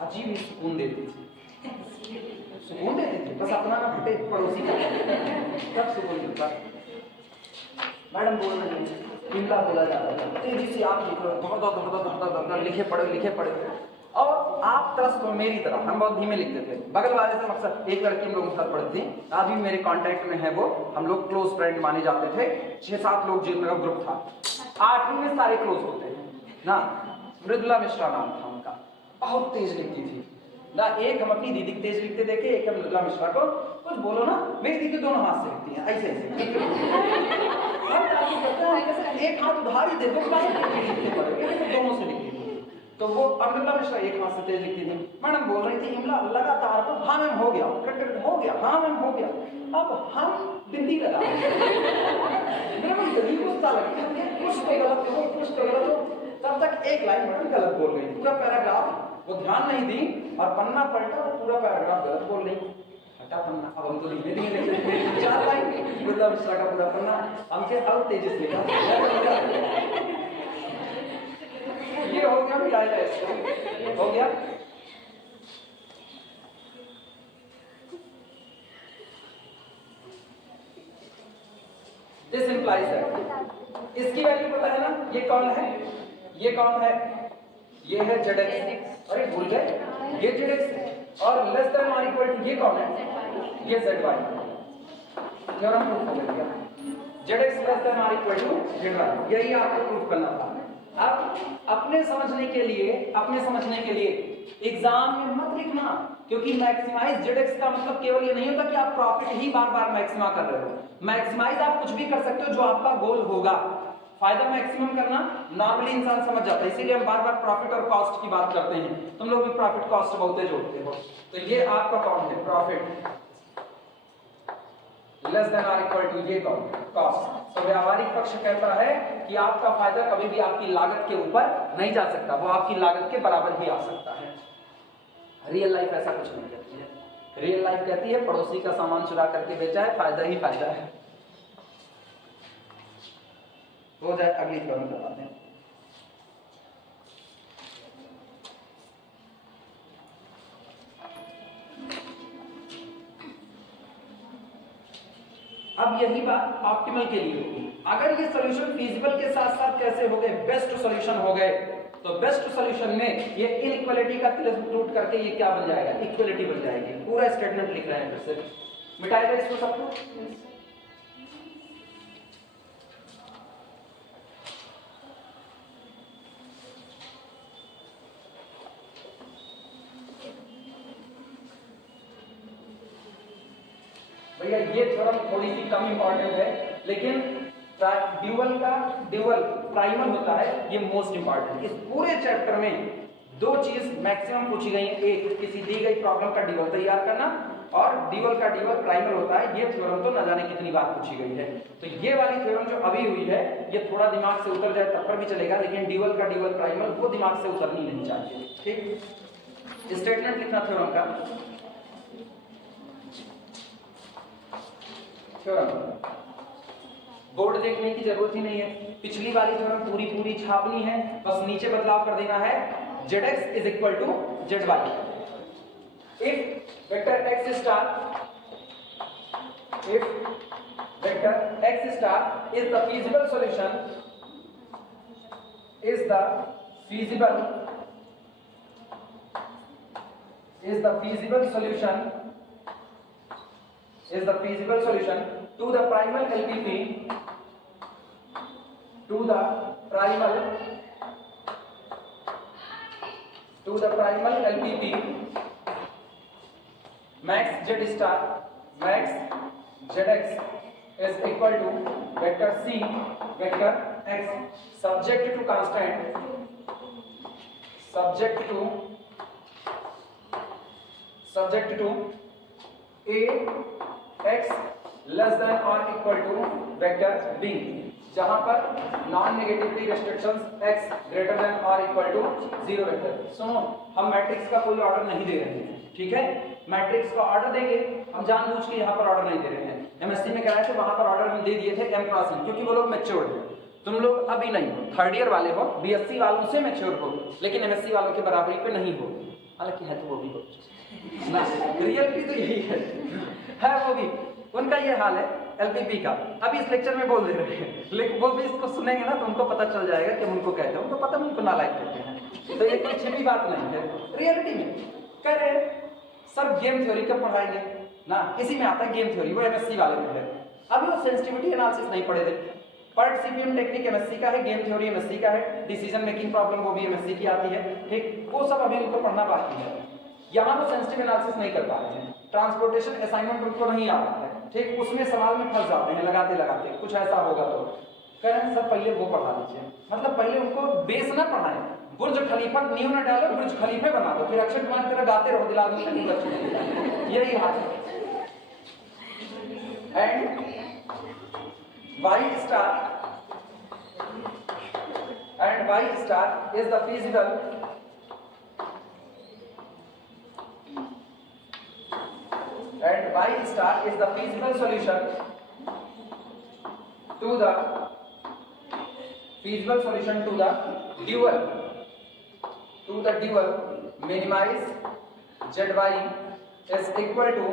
अजीब ही सुकून देती थी, सुकून देती थी, बस अपना ना फटे पड़ोसी का तब सुकून मिलता। मैडम बोल रही है, इमला बोला जाता है, तेजी से आप लिख रहे हो, लिखे पढ़े और आप तरस तो मेरी तरह, हम बहुत धीमे लिखते थे, बगल वाले से मकसद एक लड़की हम लोग साथ पढ़ती थी, आज भी मेरे कांटेक्ट में है वो, हम लोग क्लोज फ्रेंड माने जाते थे, 6-7 लोग जिनका ग्रुप था, 8वीं में सारे क्लोज होते हैं ना। मृदुला मिश्रा नाम था उनका, बहुत तेज लिखती थी ना। एक हम अपनी दीदी तेज लिखते देखे, एक हम मृदुला मिश्रा को, कुछ बोलो ना, मेरी दीदी दोनों हाथ से लिखती है ऐसे एक हाथ उधार ही देखो, दोनों से लिखती थी। तो वो मृदुला मिश्रा एक हाथ से तेज लिखती थी। मैडम बोल रही थी इमला लगातार, हाँ मैम हो गया, हो गया, हाँ मैम हो गया। अब हम बिंदी लगा गुस्सा लगी, कुछ तो गलत हो, कुछ तो गलत हो, तब तक एक लाइन मैडम गलत बोल गई, पूरा पैराग्राफ वो ध्यान नहीं दी और पन्ना पलटा और पूरा पैराग्राफ गलत बोल गई। हटा पन्ना, अब हम तो लिखने देंगे 4 लाइन, मृदुला मिश्रा का पूरा पन्ना हमसे और तेजी से लिखा। ये हो गया भी आया, हो गया। दिस इंप्लाइज दैट, इसकी वैल्यू पता है ना, ये कौन है, ये कौन है, ये है ZX, अरे भूल गए, ये ZX है, और लेस देन और इक्वल टू ये कौन है, ये ZY। थ्योरम प्रूफ हो गया, ZX लेस देन और इक्वल टू ZY, यही आपको प्रूफ करना था। अब अपने समझने के लिए एग्जाम में मत लिखना, क्योंकि मैक्सिमाइज ZX का मतलब केवल ये नहीं होता कि आप प्रॉफिट ही बार बार मैक्सिमा कर रहे हो। मैक्सिमाइज आप कुछ भी कर सकते हो जो आपका गोल होगा, फायदा मैक्सिमम करना नॉर्मली इंसान समझ जाता है, इसीलिए हम बार बार प्रॉफिट और कॉस्ट की बात करते हैं। तुम लोग भी प्रॉफिट कॉस्ट बहुत जोड़ते हो। तो ये आपका कौन है, प्रॉफिट लेस देन और इक्वल टू ये कौन, कॉस्ट। तो व्यावहारिक पक्ष कहता है कि आपका फायदा कभी भी आपकी लागत के ऊपर नहीं जा सकता, वो आपकी लागत के बराबर ही आ सकता है। रियल लाइफ ऐसा कुछ नहीं कहती है। रियल लाइफ कहती है पड़ोसी का सामान चुरा करके बेचा है, फायदा ही फायदा है। हो जाए अगली थ्योरम बताते हैं। अब यही बात ऑप्टिमल के लिए होगी। अगर ये सॉल्यूशन फिजिबल के साथ साथ कैसे हो गए, बेस्ट सॉल्यूशन हो गए, तो बेस्ट सॉल्यूशन में ये इनइक्वालिटी का तिलस्म टूट करके ये क्या बन जाएगा, इक्वालिटी बन जाएगी। पूरा स्टेटमेंट लिख रहे हैं, फिर से मिटाएगा इसको सबको। भैया ये थ्योरम थोड़ी सी कम इंपॉर्टेंट है, लेकिन ड्यूअल प्राइमल होता है, ये मोस्ट इंपॉर्टेंट। इस पूरे चैप्टर में 2 चीज मैक्सिमम पूछी गई है, एक किसी दी गई प्रॉब्लम का ड्यूअल तैयार करना, और ड्यूअल का ड्यूअल प्राइमल होता है। ये थ्योरम तो न जाने कितनी बार पूछी गई है। तो ये वाली थ्योरम जो अभी हुई है, ये थोड़ा दिमाग से उतर जाए तब पर भी चलेगा, लेकिन ड्यूअल का ड्यूअल प्राइमल वो दिमाग से उतरनी नहीं चाहिए। ठीक, स्टेटमेंट लिखना थ्योरम का। थ्योरम बोर्ड देखने की जरूरत ही नहीं है, पिछली वाली थ्योरम पूरी छापनी है, बस नीचे बदलाव कर देना है। ZX is equal to ZY if vector x star is the feasible solution to the primal LPP max ZX is equal to vector C vector x subject to constant A x less than or equal to vector B जहां पर non negativity restrictions x greater than और इक्वल टू 0 वेक्टर। सुनो, हम मैट्रिक्स का कोई ऑर्डर नहीं दे रहे हैं, ठीक है? मैट्रिक्स का ऑर्डर देंगे हम, जानबूझ के यहाँ पर ऑर्डर नहीं दे रहे हैं। एमएससी में कराए थे, वहां पर ऑर्डर हम दे दिए थे m क्रॉस n, क्योंकि वो लोग मैच्योर्ड हैं। तुम लोग अभी नहीं हो, थर्ड ईयर वाले हो, बीएससी वालों से मैच्योर हो, लेकिन एमएससी वालों के बराबरी पे नहीं हो। हालांकि है तो वो भी हो ना, रियलिटी तो यही है वो भी उनका ये हाल है एलपीपी का। अभी इस लेक्चर में बोल दे रहे हैं, लेकिन वो भी इसको सुनेंगे ना तो उनको पता चल जाएगा कि हम उनको कहते हैं, उनको पता, हम उनको नालायक कहते हैं। तो ये कोई छिपी बात नहीं है, रियलिटी में कह रहे हैं सर गेम थ्योरी कब पढ़ाएंगे ना, इसी में आता है गेम थ्योरी, वो एमएससी वाले में है। अभी वो सेंसिटिविटी एनालिसिस नहीं पढ़े थे। पर्ट सीपीएम टेक्निक एमएससी का है, गेम थ्योरी एमएससी का है, डिसीजन मेकिंग प्रॉब्लम वो भी एमएससी की आती है, ठीक? वो सब अभी उनको पढ़ना बाकी है। यहाँ वो सेंसिटिव एनालिसिस नहीं कर पा रहे हैं, ट्रांसपोर्टेशन असाइनमेंट उनको नहीं आ रहा है, ठीक? उसमें सवाल में फंस जाते हैं लगाते लगाते, कुछ ऐसा होगा तो कह रहे हैं सर पहले वो पढ़ा दीजिए, मतलब पहले उनको बेस ना पढ़ाएं, बुर्ज खलीफा नींव ना डालो, बुर्ज खलीफे बना दो, फिर अक्षय कुमार की तरह गाते रहो, दिला दो नहीं बच्चों, यही हाल है। And Y star is the feasible solution to the dual minimize zy is equal to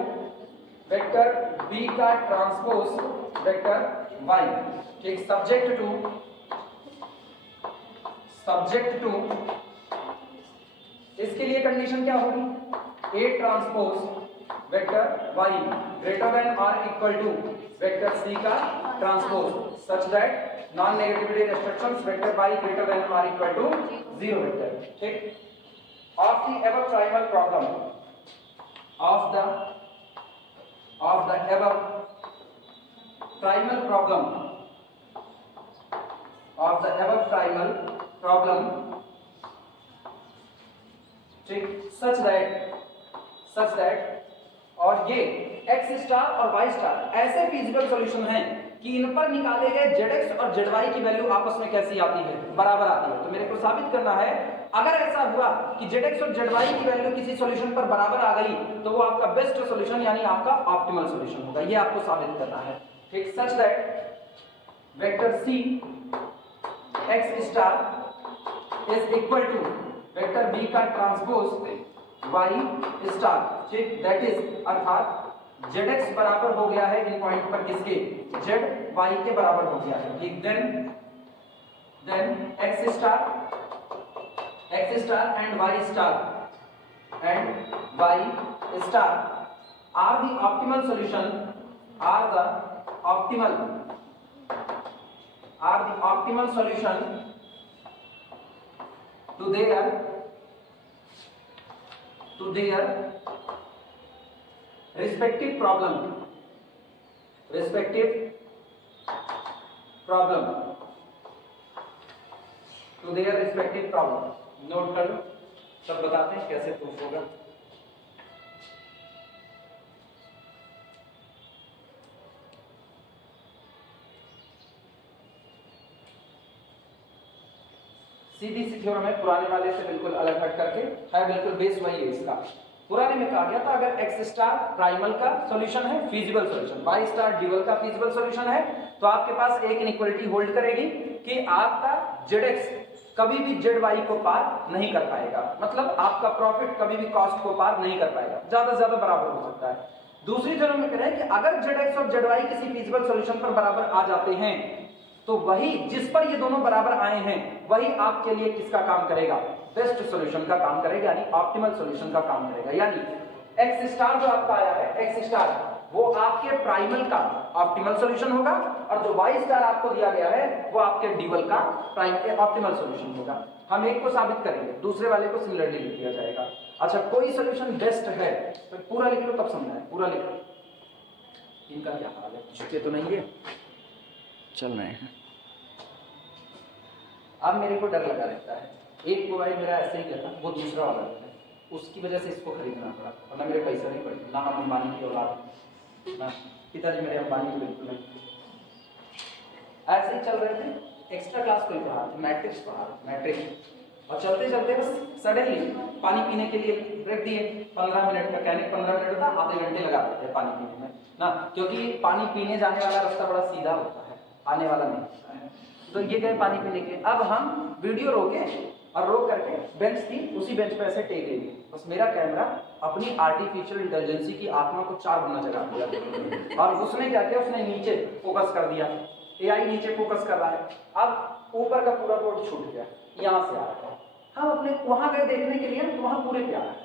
vector b का ट्रांसपोज वेक्टर y, ठीक? सब्जेक्ट टू इसके लिए कंडीशन क्या होगी? a transpose vector y greater than और इक्वल टू वेक्टर c का transpose such that non negativity restrictions vector y greater than और इक्वल टू 0 वेक्टर, ठीक? Of the above primal problem of the above primal problem ठीक, such that और ये x स्टार और y स्टार ऐसे फिजिकल सॉल्यूशन हैं कि इन पर निकाले गए zx और zy की वैल्यू आपस में कैसी आती है? बराबर आती है। तो मेरे को साबित करना है, अगर ऐसा हुआ कि zx और zy की वैल्यू किसी सॉल्यूशन पर बराबर आ गई तो वो आपका बेस्ट सॉल्यूशन यानी आपका ऑप्टिमल सॉल्यूशन होगा, ये आपको साबित करना है, ठीक? Such that vector c x star is equal to vector b का ट्रांसपोज y स्टार, ठीक? दैट इज अर्थात zx बराबर हो गया है इन पॉइंट पर किसके? z y के बराबर हो गया है, ठीक? Then x star and y star are the optimal solution to their respective problem note कर लो, सब बताते हैं कैसे प्रूफ होगा। सीधी सी थ्योरम है, पुराने वाले से बिल्कुल अलग हट करके है, बिल्कुल बेस वही है इसका। पुराने में कहा गया था अगर x स्टार प्राइमल का सॉल्यूशन है, feasible solution, y star dual का फिजिबल सॉल्यूशन है, तो आपके पास एक इनइक्वालिटी होल्ड करेगी कि आपका zx कभी भी zy को पार नहीं कर पाएगा, मतलब आपका प्रॉफिट कभी भी कॉस्ट को पार नहीं कर पाएगा, ज्यादा से ज्यादा बराबर हो सकता है। दूसरी थ्योरम में कह रहे हैं कि अगर zx और zy किसी फिजिबल सॉल्यूशन पर बराबर आ जाते हैं तो वही जिस पर ये दोनों बराबर आए हैं वही आपके लिए किसका काम करेगा? बेस्ट सॉल्यूशन का काम करेगा, यानी ऑप्टिमल सॉल्यूशन का काम करेगा। यानी x स्टार जो आपका आया है, x स्टार वो आपके प्राइमल का ऑप्टिमल सॉल्यूशन होगा और जो y स्टार आपको दिया गया है वो आपके ड्यूअल का प्राइम के ऑप्टिमल सॉल्यूशन होगा। हम एक को साबित करेंगे, दूसरे वाले को सिमिलरली लिख दिया जाएगा। अच्छा, कोई सॉल्यूशन बेस्ट है तो पूरा लिख लो, तब समझना है, पूरा लिख लो। इनका क्या हाल है, छुट्टे तो नहीं है, चल रहे हैं। अब मेरे को डर लगा रहता है, एक मोबाइल मेरा ऐसे ही गया, वो दूसरा वाला है, उसकी वजह से इसको खरीदना पड़ा, वरना मेरे पैसे नहीं पड़े। ना हम अंबानी की औलाद, ना पिताजी मेरे अंबानी की बिल्कुल नहीं। ऐसे ही चल रहे थे, एक्स्ट्रा क्लास कोई पढ़ा रहा था, मैट्रिक्स पढ़ा रहा था, मैट्रिक्स। और चलते चलते बस सडनली पानी पीने के लिए ब्रेक दिए, 15 मिनट का, कहने 15 मिनट होता, आधे घंटे लगा देते हैं पानी पीने में ना, क्योंकि पानी पीने जाने वाला रास्ता बड़ा सीधा होता है, आने वाला नहीं होता है। तो ये गए पानी पीने के। अब हम वीडियो रोके और रोक करके बेंच थी, उसी बेंच पे ऐसे टेक लेंगे, बस मेरा कैमरा अपनी आर्टिफिशियल इंटेलिजेंसी की आत्मा को 4 गुना जगा दिया और उसने क्या किया, उसने नीचे फोकस कर दिया, एआई नीचे फोकस कर रहा है। अब ऊपर का पूरा बोर्ड छूट गया, यहाँ से आ रहा है। हम अपने वहां गए देखने के लिए, तो वहां पूरे पे आ रहा है,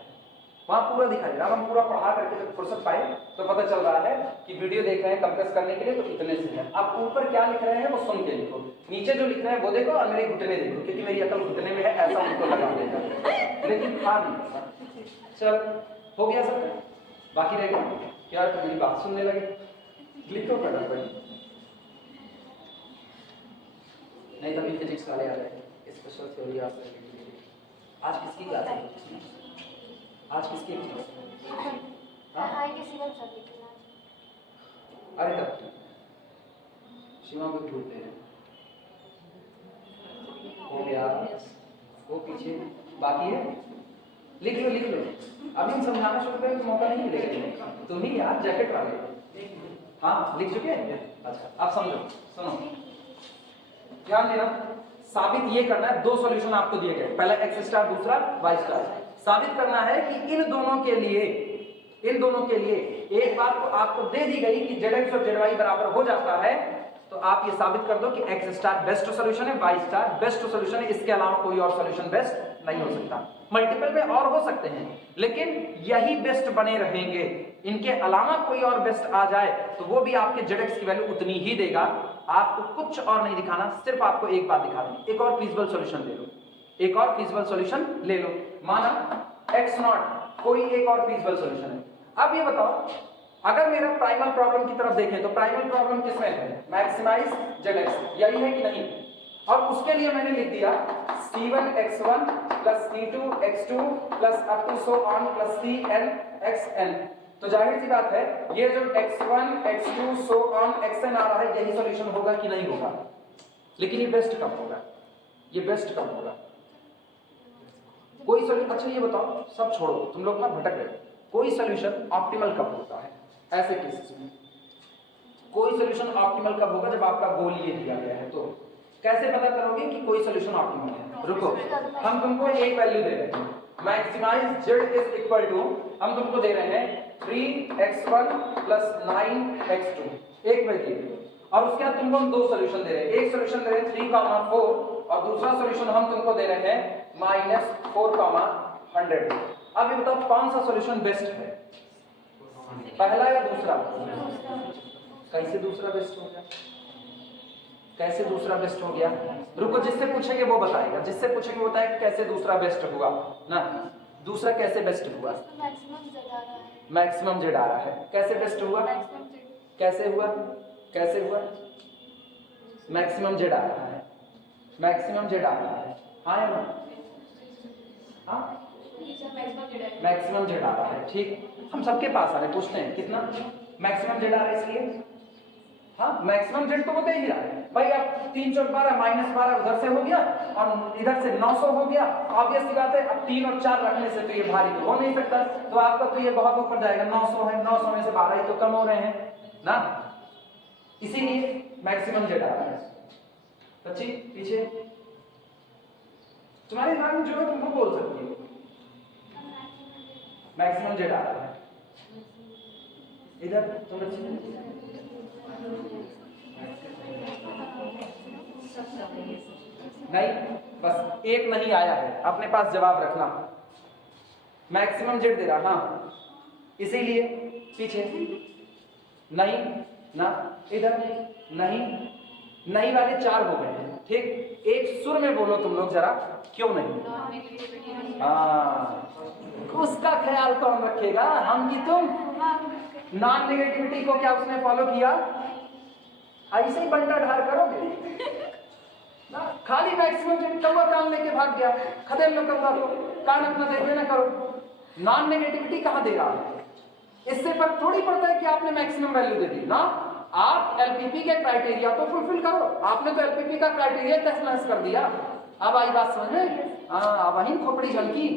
वहां पूरा दिखाई दे रहा है। हम पूरा पढ़ा करके जब फुर्सत पाए तो पता चल रहा है कि वीडियो देख रहे हैं कंप्रेस करने के लिए, तो इतने से है। अब ऊपर क्या लिख रहे हैं वो सुन के लिखो, नीचे जो लिख रहे हैं वो देखो और मेरे घुटने देखो, क्योंकि मेरी अकल घुटने में है, ऐसा उनको लगा देगा, लेकिन था नहीं। चल हो गया सब, बाकी रह गया क्या, तो मेरी बात सुनने लगे, लिखो फटाफट, नहीं तभी फिजिक्स वाले आ जाएंगे, स्पेशल थ्योरी आप आज किसकी क्लास है? आज किसकी क्लास है? हां किसी का सब्जेक्ट है। अरे तब शिवा को ढूंढते हैं, हो गया वो पीछे बाकी है, लिख लो लिख लो, अभी हम समझाना शुरू करें तो मौका नहीं मिलेगा, तुम ही यार जैकेट वाले। हाँ लिख चुके हैं, अच्छा आप समझो, सुनो ध्यान देना, साबित ये करना है, 2 सॉल्यूशन आपको दिए गए, पहला एक्स स्टार, दूसरा वाई स्टार। साबित करना है कि इन दोनों के लिए एक बात तो आपको दे दी गई कि जेड और जेड वाई बराबर हो जाता है, तो आप ये साबित कर दो कि एक्स स्टार बेस्ट सॉल्यूशन है, वाई स्टार बेस्ट सॉल्यूशन है, इसके अलावा कोई और सॉल्यूशन बेस्ट नहीं हो सकता। मल्टीपल में और हो सकते हैं, लेकिन यही बेस्ट बने रहेंगे, इनके अलावा कोई और बेस्ट आ जाए तो वो भी आपके जेड की वैल्यू उतनी ही देगा। आपको कुछ और नहीं दिखाना, सिर्फ आपको एक बात दिखा देनी, एक और फीजिबल सॉल्यूशन ले लो, एक और फीजिबल सॉल्यूशन ले लो, माना x0 कोई एक और फीजिबल सॉल्यूशन है। अब ये बताओ, अगर मेरा प्राइमल प्रॉब्लम की तरफ देखें तो प्राइमल प्रॉब्लम किसमें है, मैक्सिमाइज जेड, यही है कि नहीं? और उसके लिए मैंने लिख दिया c1x1 plus c2x2 plus up to so on plus cnxn। तो जाहिर सी बात है ये जो x1 x2 so on xn आ रहा है, यही सॉल्यूशन होगा कि नहीं होगा? लेकिन ये बेस्ट कब होगा, ये बेस्ट कब होगा? कोई सॉल्यूशन, अच्छा ये बताओ, सब छोड़ो, तुम लोग ना भटक रहे, कोई सॉल्यूशन ऑप्टिमल कब होता है? ऐसे केसेस में कोई सॉल्यूशन ऑप्टिमल कब होगा? जब आपका गोल ये दिया गया है। तो कैसे पता करोगे कि कोई सॉल्यूशन ऑप्टिमल है? रुको, हम तुमको एक वैल्यू दे रहे हैं, maximise Z is equal to, हम तुमको दे रहे हैं 3x1 प्लस 9x2, एक वैल्यू, और उसके बाद तुमको हम 2 सॉल्यूशन दे रहे हैं, एक सॉल्यूशन दे रहे हैं 3,4 और दूसरा सॉल्यूशन हम तुमको दे रहे हैं -4,100। अब ये बताओ कौन सा सॉल्यूशन बेस्ट है, पहला या दूसरा? कैसे दूसरा बेस्ट हो गया, कैसे दूसरा बेस्ट हो गया? रुको, जिससे पूछेंगे वो बताएगा, जिससे पूछेंगे वो बताएगा कैसे दूसरा बेस्ट हुआ ना। दूसरा कैसे बेस्ट हुआ? मैक्सिमम जेड आ रहा है, कैसे बेस्ट हुआ? कैसे हुआ, कैसे हुआ? मैक्सिमम जेड आ रहा है, मैक्सिमम जेड आ रहा है, हाँ या ना? हाँ मैक्सिमम जेड आ रहा है, ठीक, हम सबके पास आ रहे, पूछते हैं कितना मैक्सिमम जेड आ रहा है, इसलिए हाँ मैक्सिमम जेड तो वो दे ही रहा है भाई। अब 3 चौक 12 -12 उधर से हो गया और इधर से 900 हो गया, ऑब्वियस सी बात है। अब 3 और 4 रखने से तो ये भारी तो हो नहीं सकता, तो आपका तो ये बहुत ऊपर जाएगा, 900 है, 900 में से 12 ही तो कम हो रहे हैं ना, इसीलिए मैक्सिमम जेड आ रहा है। बच्ची पीछे, तुम्हारे दिमाग में जो है तुमको बोल सकती हो, मैक्सिमम जेड आ रहा है इधर, तुम बच्ची नहीं, बस एक नहीं आया है, अपने पास जवाब रखना, मैक्सिमम जेड दे रहा, हाँ इसीलिए पीछे नहीं ना, इधर नहीं, नहीं वाले 4 हो गए हैं, ठीक। एक सुर में बोलो तुम लोग जरा, क्यों नहीं? हाँ, उसका ख्याल कौन रखेगा, हम कि तुम? नॉन नेगेटिविटी को क्या उसने फॉलो किया? ऐसे ही बंटा ढार करोगे ना, खाली मैक्सिमम जेड, कौवा कान लेके भाग गया, खदेड़ लो कौवा को, कान अपना देखने ना करो। नॉन नेगेटिविटी कहाँ दे रहा है? इससे फर्क थोड़ी पड़ता है कि आपने मैक्सिमम वैल्यू दे दी ना, आप एलपीपी के क्राइटेरिया को फुलफिल करो। आपने तो एलपीपी का क्राइटेरिया तहस कर दिया। अब आई बात समझ में? हाँ, वही खोपड़ी झलकी।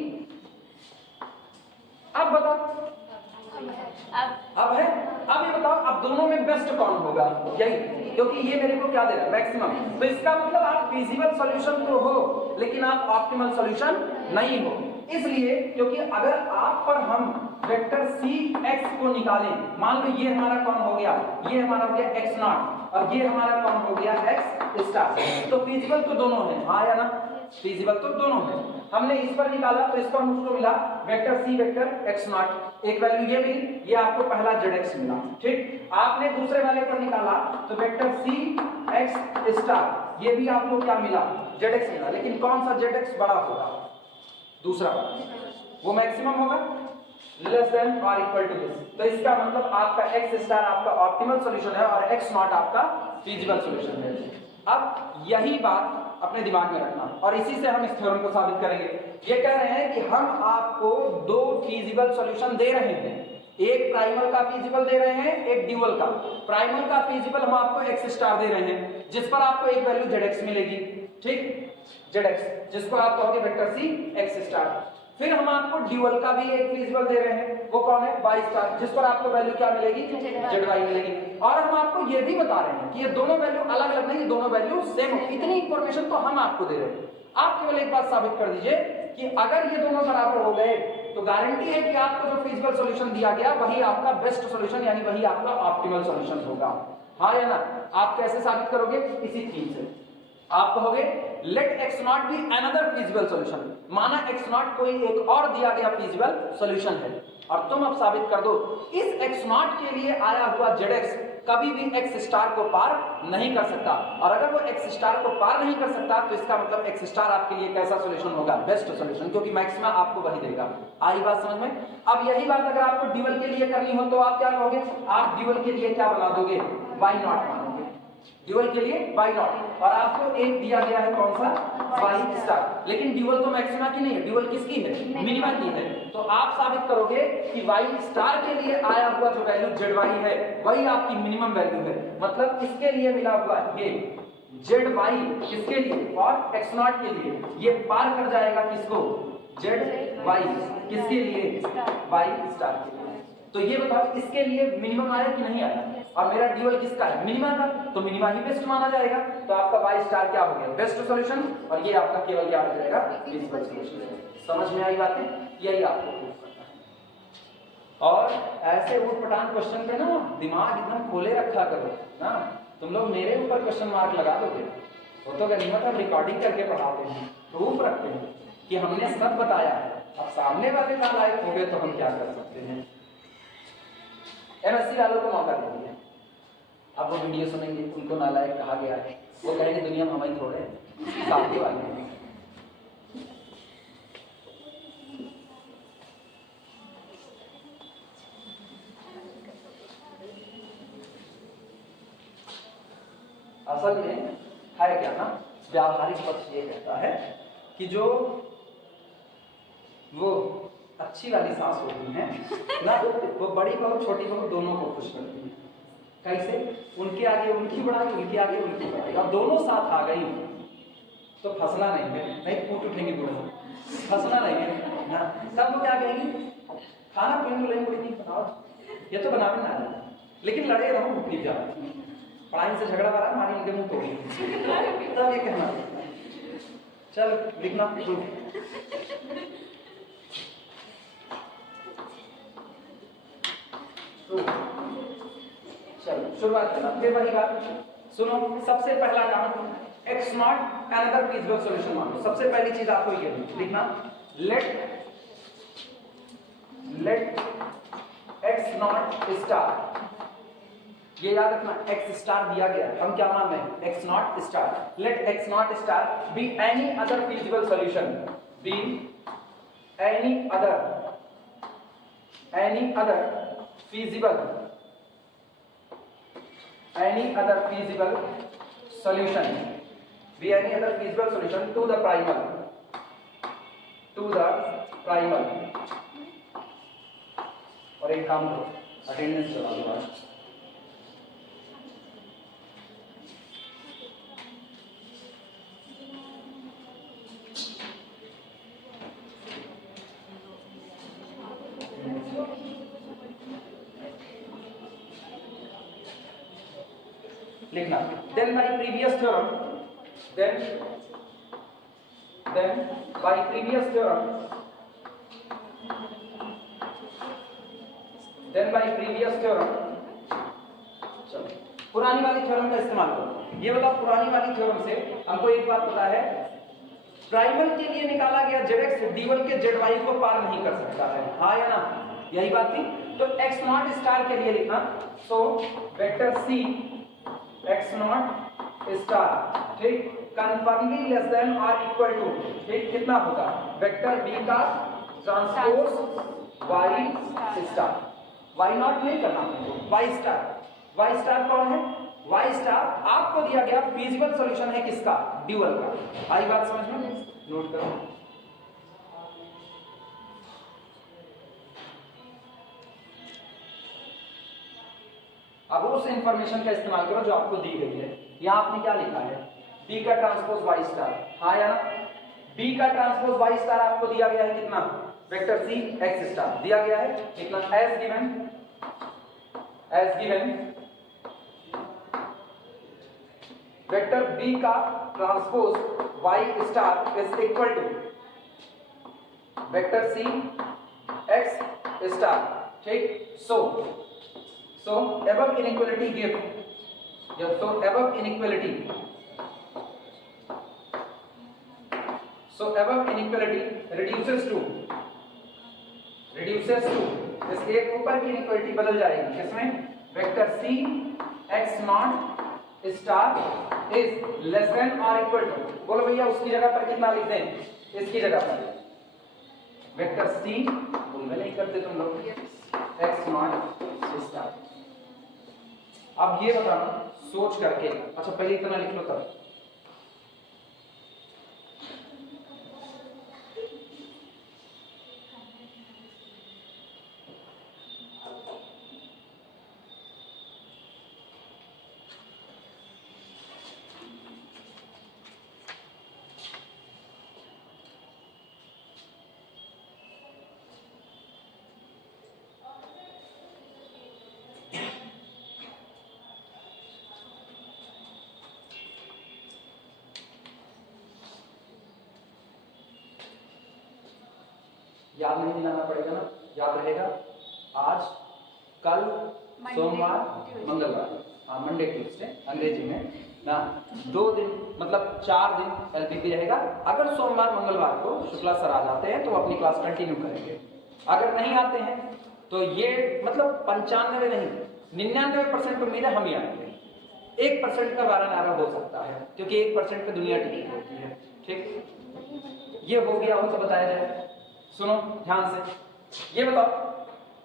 अब बताओ, अब है, अब ये बताओ अब दोनों में बेस्ट कौन होगा? यही, क्योंकि ये मेरे को क्या दे रहा है? मैक्सिमम। तो इसका मतलब आप फिजिबल सॉल्यूशन तो हो लेकिन आप ऑप्टिमल सॉल्यूशन नहीं हो। इसलिए क्योंकि अगर आप पर हम वेक्टर सी एक्स को निकालें, मान लो ये हमारा कौन हो गया, ये हमारा हो गया एक्स नॉट और ये हमारा कौन हो गया एक्स स्टार, तो फिजिबल तो दोनों है, हाँ या ना? फिजिबल तो दोनों है। हमने इस पर निकाला तो इस पर मुझको मिला vector C vector X naught, एक वैल्यू ये मिली, ये आपको पहला जेड एक्स मिला। ठीक, आपने दूसरे वाले पर निकाला तो वेक्टर सी एक्स स्टार, ये भी आपको क्या मिला? जेड एक्स मिला। लेकिन कौन सा जेड एक्स बड़ा होगा? दूसरा, वो मैक्सिमम होगा, लेस देन और इक्वल टू दिस। तो इसका मतलब आपका एक्स स्टार आपका ऑप्टिमल सॉल्यूशन है और एक्स नॉट आपका फिजिबल सॉल्यूशन है। अब यही बात अपने दिमाग में रखना और इसी से हम इस थ्योरम को साबित करेंगे। ये कह रहे हैं कि हम आपको दो फिजिबल सॉल्यूशन दे रहे हैं, एक प्राइमल का फिजिबल दे रहे हैं, एक ड्यूअल का। प्राइमल का फिजिबल हम आपको एक्स स्टार दे रहे हैं जिस पर आपको एक वैल्यू जेड एक्स मिलेगी। ठीक, जेड एक्स जिसको आप कहोगे वेक्टर सी एक्स स्टार। फिर हम आपको ड्यूअल का भी एक फिजिबल दे रहे हैं, वो कौन है? वाई स्टार, जिस पर आपको वैल्यू क्या मिलेगी? जेड वाई मिलेगी। और हम आपको ये भी बता रहे हैं कि ये दोनों वैल्यू अलग अलग नहीं, ये दोनों वैल्यू सेम हो। इतनी इंफॉर्मेशन तो हम आपको दे रहे हैं। आप केवल एक बात साबित कर दीजिए कि अगर ये दोनों बराबर हो गए तो गारंटी है कि आपको जो फिजिबल सॉल्यूशन दिया गया वही आपका बेस्ट सॉल्यूशन यानी वही आपका ऑप्टिमल सॉल्यूशन होगा, हाँ या ना? आप कैसे साबित करोगे? इसी थीम से आप कहोगे let X naught be another feasible solution, माना एक्स नॉट कोई एक और दिया गया फिजिबल सॉल्यूशन है और तुम अब साबित कर दो इस एक्स नॉट के लिए आया हुआ जेड एक्स कभी भी एक्स स्टार को पार नहीं कर सकता। और अगर वो एक्स स्टार को पार नहीं कर सकता तो इसका मतलब एक्स स्टार आपके लिए कैसा सॉल्यूशन होगा? बेस्ट सॉल्यूशन, क्योंकि मैक्सिमा आपको वही देगा। आई बात समझ में? अब यही बात अगर आपको ड्यूअल के लिए करनी हो तो आप क्या कहोगे? आप ड्यूअल के लिए क्या बना दोगे? वाई नॉट मानोगे, ड्यूअल के लिए वाई नॉट। और आपको एक दिया गया है कौन सा? Y star. लेकिन ड्यूअल तो मैक्सिमा की नहीं है, ड्यूअल किसकी है? मिनिमा की है। तो आप साबित करोगे कि वाई स्टार के लिए आया हुआ जो वैल्यू जेड वाई है वही आपकी मिनिमम वैल्यू है। मतलब इसके लिए मिला हुआ ये जेड वाई किसके लिए? और एक्स नॉट के लिए ये पार कर जाएगा किसको? जेड वाई किसके लिए? वाई स्टार के लिए। तो ये बताओ इसके लिए मिनिमम आया कि नहीं आया? और मेरा ड्यूअल किसका है? मिनिमा का, तो मिनिमा ही बेस्ट माना जाएगा। तो आपका वाई स्टार क्या हो गया? Best solution. और ये आपका केवल क्या हो जाएगा? Feasible solution. समझ में आई बातें? यही आपको प्रूफ करना है। और ऐसे उटपटांग क्वेश्चन पे ना दिमाग एकदम खोले रखा करो ना। तुम लोग मेरे ऊपर क्वेश्चन मार्क लगा दोगे, वो तो गनीमत हम रिकॉर्डिंग करके पढ़ाते हैं, प्रूफ रखते हैं कि हमने सब बताया है। अब सामने वाले का लायक हो गए तो हम क्या कर सकते हैं? एमएससी वालों को मौका देंगे, अब वो वीडियो सुनेंगे, उनको नालायक कहा गया है, वो कहेंगे दुनिया में हमारी थोड़े साथी वाले हैं। असल में है क्या ना, व्यावहारिक पक्ष ये कहता है कि जो वो अच्छी वाली सांस होती है ना, वो बड़ी बहू छोटी बहू दोनों को खुश करती है। कैसे? उनके आगे उनकी बढ़ाई, उनके आगे उनकी बढ़ाई, अब दोनों साथ आ गई तो फंसना नहीं है, नहीं फूट उठेंगे दोनों, फंसना नहीं है ना। तब वो क्या कहेंगी? खाना पीने को लेंगे नहीं बनाओ, ये तो बनावे ना जाए, लेकिन लड़े रहो भूख जा, पढ़ाई से झगड़ा करा मारी इनके मुंह तोड़, तब ये कहना। चल लिखना चलो शुरुआत करना। फिर वही बात सुनो, सबसे पहला काम x not another feasible solution मानो। सबसे पहली चीज आपको ये लिखना, लेट एक्स नॉट स्टार। ये याद रखना, एक्स स्टार दिया गया, हम क्या मान रहे हैं? X naught star. Let X naught star be any other feasible solution, be any other feasible solution, be any other feasible solution to the primal। और एक काम करो, अटेंडेंस चला दो आज, लिखना। Then by previous theorem, then by previous theorem, then by previous theorem, चलो पुरानी वाली थ्योरम का इस्तेमाल करो। ये बताओ पुरानी वाली थ्योरम से हमको एक बात पता है, प्राइमल के लिए निकाला गया जेड डीवल के जेड वाई को पार नहीं कर सकता है, हाँ या ना, यही बात थी। तो एक्स नॉट स्टार के लिए लिखना, so vector C X naught star, ठीक, कन्फर्मली लेस देन और इक्वल टू, ठीक, कितना होगा, वेक्टर बी का transpose Y star, Y naught नहीं करना हमको, वाई स्टार। वाई स्टार कौन है, वाई स्टार आपको दिया गया फिजिबल सॉल्यूशन है किसका, ड्यूअल का। आई बात समझ में, नोट करो। अब उस इंफॉर्मेशन का इस्तेमाल करो जो आपको दी गई है। यहां आपने क्या लिखा है, बी का ट्रांसपोज वाई स्टार, हाँ या ना, बी का ट्रांसपोज वाई स्टार आपको दिया गया है कितना, वेक्टर सी एक्स स्टार दिया गया है, लिखना एज गिवन वेक्टर बी का transpose Y star is equal to vector C X star, ठीक। So above inequality give, so above inequality reduces to इसके ऊपर की इनइक्वालिटी बदल जाएगी किसमें, vector C X naught star is less than और इक्वल टू, बोलो भैया उसकी जगह पर कितना लिख दें, इसकी जगह पर वेक्टर सी, बोल नहीं करते तुम लोग, एक्स नॉट स्टार। अब ये बताना सोच करके, अच्छा पहले इतना लिख लो तब। याद नहीं दिलाना पड़ेगा ना, याद रहेगा, आज कल सोमवार मंगलवार, हाँ मंडे ट्यूसडे अंग्रेजी में ना, 2 दिन मतलब 4 दिन एलपीपी रहेगा। अगर सोमवार मंगलवार को शुक्ला सर आ जाते हैं तो अपनी क्लास कंटिन्यू करेंगे, अगर नहीं आते हैं तो ये मतलब 95 नहीं 99% उम्मीद है हम ही आएंगे, 1% का वारा नारा हो सकता है क्योंकि 1% पे दुनिया टिकी होती है, ठीक। ये हो गया हो तो बताया जाए, सुनो ध्यान से, ये बताओ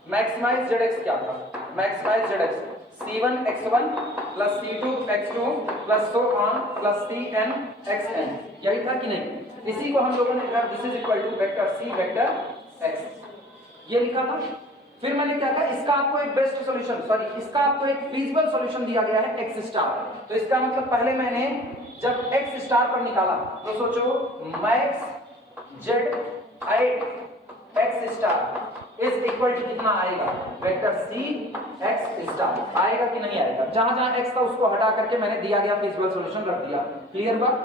मैक्सिमाइज जेड क्या था, maximise Z c1 x1 plus c2 x2 plus so on plus cn xn, यही था कि नहीं। इसी को हम लोगों ने लिखा this is equal to vector c vector x, ये लिखा था। फिर मैंने क्या कहा, इसका आपको एक बेस्ट सॉल्यूशन, सॉरी इसका आपको एक फीजिबल सॉल्यूशन दिया गया है x स्टार। तो इसका मतलब पहले मैंने जब x स्टार पर निकाला तो सोचो max Z X star is equal to कितना आएगा, वेक्टर सी एक्स स्टार आएगा कि नहीं आएगा। जहां जहां एक्स था उसको हटा करके मैंने दिया गया फिजिबल सॉल्यूशन रख दिया, क्लियर बात।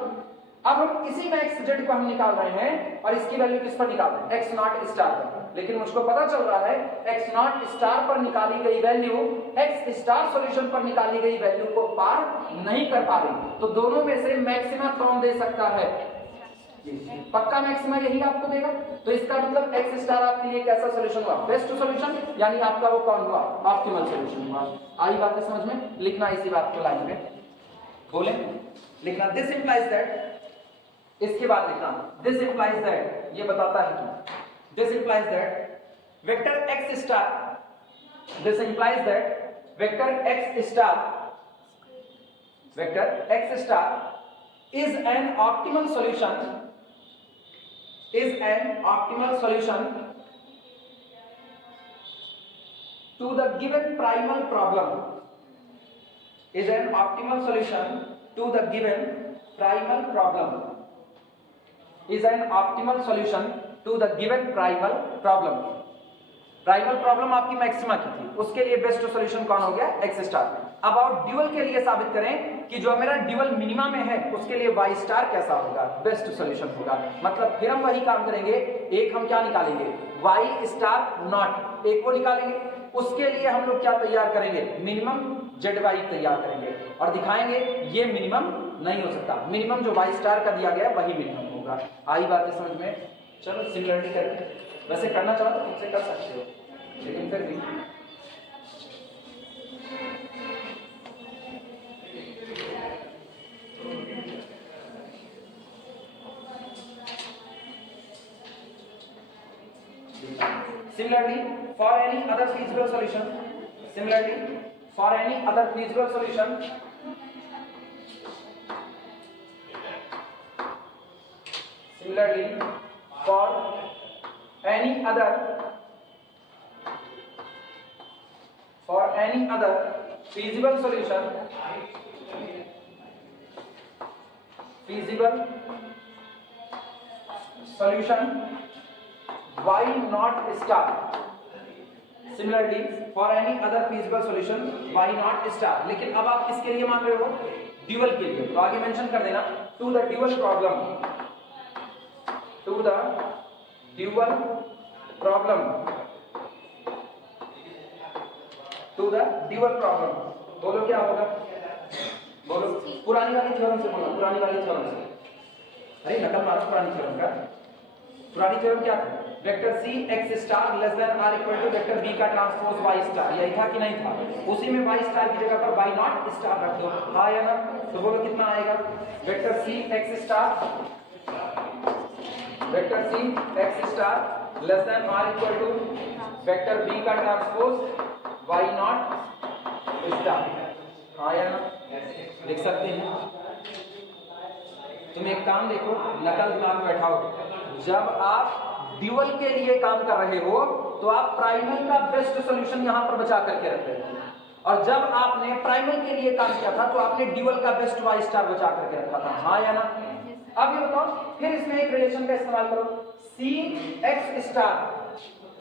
अब हम इसी में एक्स जेड को हम निकाल रहे हैं और इसकी वैल्यू किस पर निकाल रहे हैं, एक्स नॉट स्टार पर। लेकिन मुझको पता चल रहा है एक्स नॉट स्टार पर निकाली गई वैल्यू एक्स स्टार सॉल्यूशन पर निकाली गई वैल्यू को पार नहीं कर पा रही, तो दोनों में से मैक्सिमा कौन दे सकता है, पक्का मैक्सिमा यही आपको देगा। तो इसका मतलब एक्स स्टार आपके लिए कैसा सॉल्यूशन हुआ, बेस्ट सॉल्यूशन, यानी आपका वो कौन हुआ, ऑप्टिमल सॉल्यूशन हुआ। आई बात है समझ में, लिखना इसी बात को लाइन में बोले, लिखना दिस इंप्लाइज दैट, इसके बाद लिखना दिस इंप्लाइज दैट, ये बताता है कि this implies that vector X star, this implies that vector X star is an optimal solution to the given primal problem, is an optimal solution to the given primal problem, is an optimal solution to the given primal problem। Primal problem आपकी मैक्सिमा की थी, उसके लिए बेस्ट सॉल्यूशन कौन हो गया, एक्स स्टार। अब आउट ड्यूअल के लिए साबित करें कि जो मेरा ड्यूअल मिनिमा में है उसके लिए वाई स्टार कैसा होगा, बेस्ट सॉल्यूशन होगा। मतलब फिर हम वही काम करेंगे, एक हम क्या निकालेंगे, वाई स्टार नॉट, एक वो निकालेंगे। उसके लिए हम लोग क्या तैयार करेंगे, मिनिमम जेड वाई तैयार करेंगे और दिखाएंगे ये मिनिमम नहीं हो सकता, मिनिमम जो वाई स्टार का दिया गया है वही मिनिमम होगा। आई बात है समझ में? चलो सिमिलरिटी करते हैं, वैसे करना चाहो तो खुद से कर सकते हो, लेकिन फिर भी similarly for any other feasible solution, similarly for any other feasible solution, similarly for any other feasible solution, why not star, similarly for any other feasible solution why not star। लेकिन अब आप किसके लिए मान रहे हो, ड्यूअल के लिए, तो आगे मेंशन कर देना to the dual problem, to the dual problem, to the dual problem. बोलो क्या होगा, बोलो पुरानी वाली थ्योरम से बोलो, पुरानी वाली थ्योरम से, अरे नकल मारो पुरानी थ्योरम का। पुरानी थ्योरम क्या था, vector C X star less than or equal to vector B का ट्रांसपोज वाई स्टार, यही था कि नहीं था? उसी में वाई स्टार की जगह पर वाई नॉट स्टार रख दो, हाँ या ना? तो बोलो कितना आएगा, vector C X star, vector C X star less than or equal to vector B का ट्रांसपोज वाई नॉट स्टार, हाँ या ना? लिख सकते हैं। तुम एक काम देखो, नकल दिमाग में बैठाओ, जब आप ड्यूअल के लिए काम कर रहे हो तो आप प्राइमल का बेस्ट सॉल्यूशन यहां पर बचा करके रख रहे हो, और जब आपने प्राइमल के लिए काम किया था तो आपने ड्यूअल का बेस्ट वाई स्टार बचा करके रखा था, हाँ या ना? अब ये बताओ, फिर इसमें एक रिलेशन का इस्तेमाल करो, सी एक्स स्टार,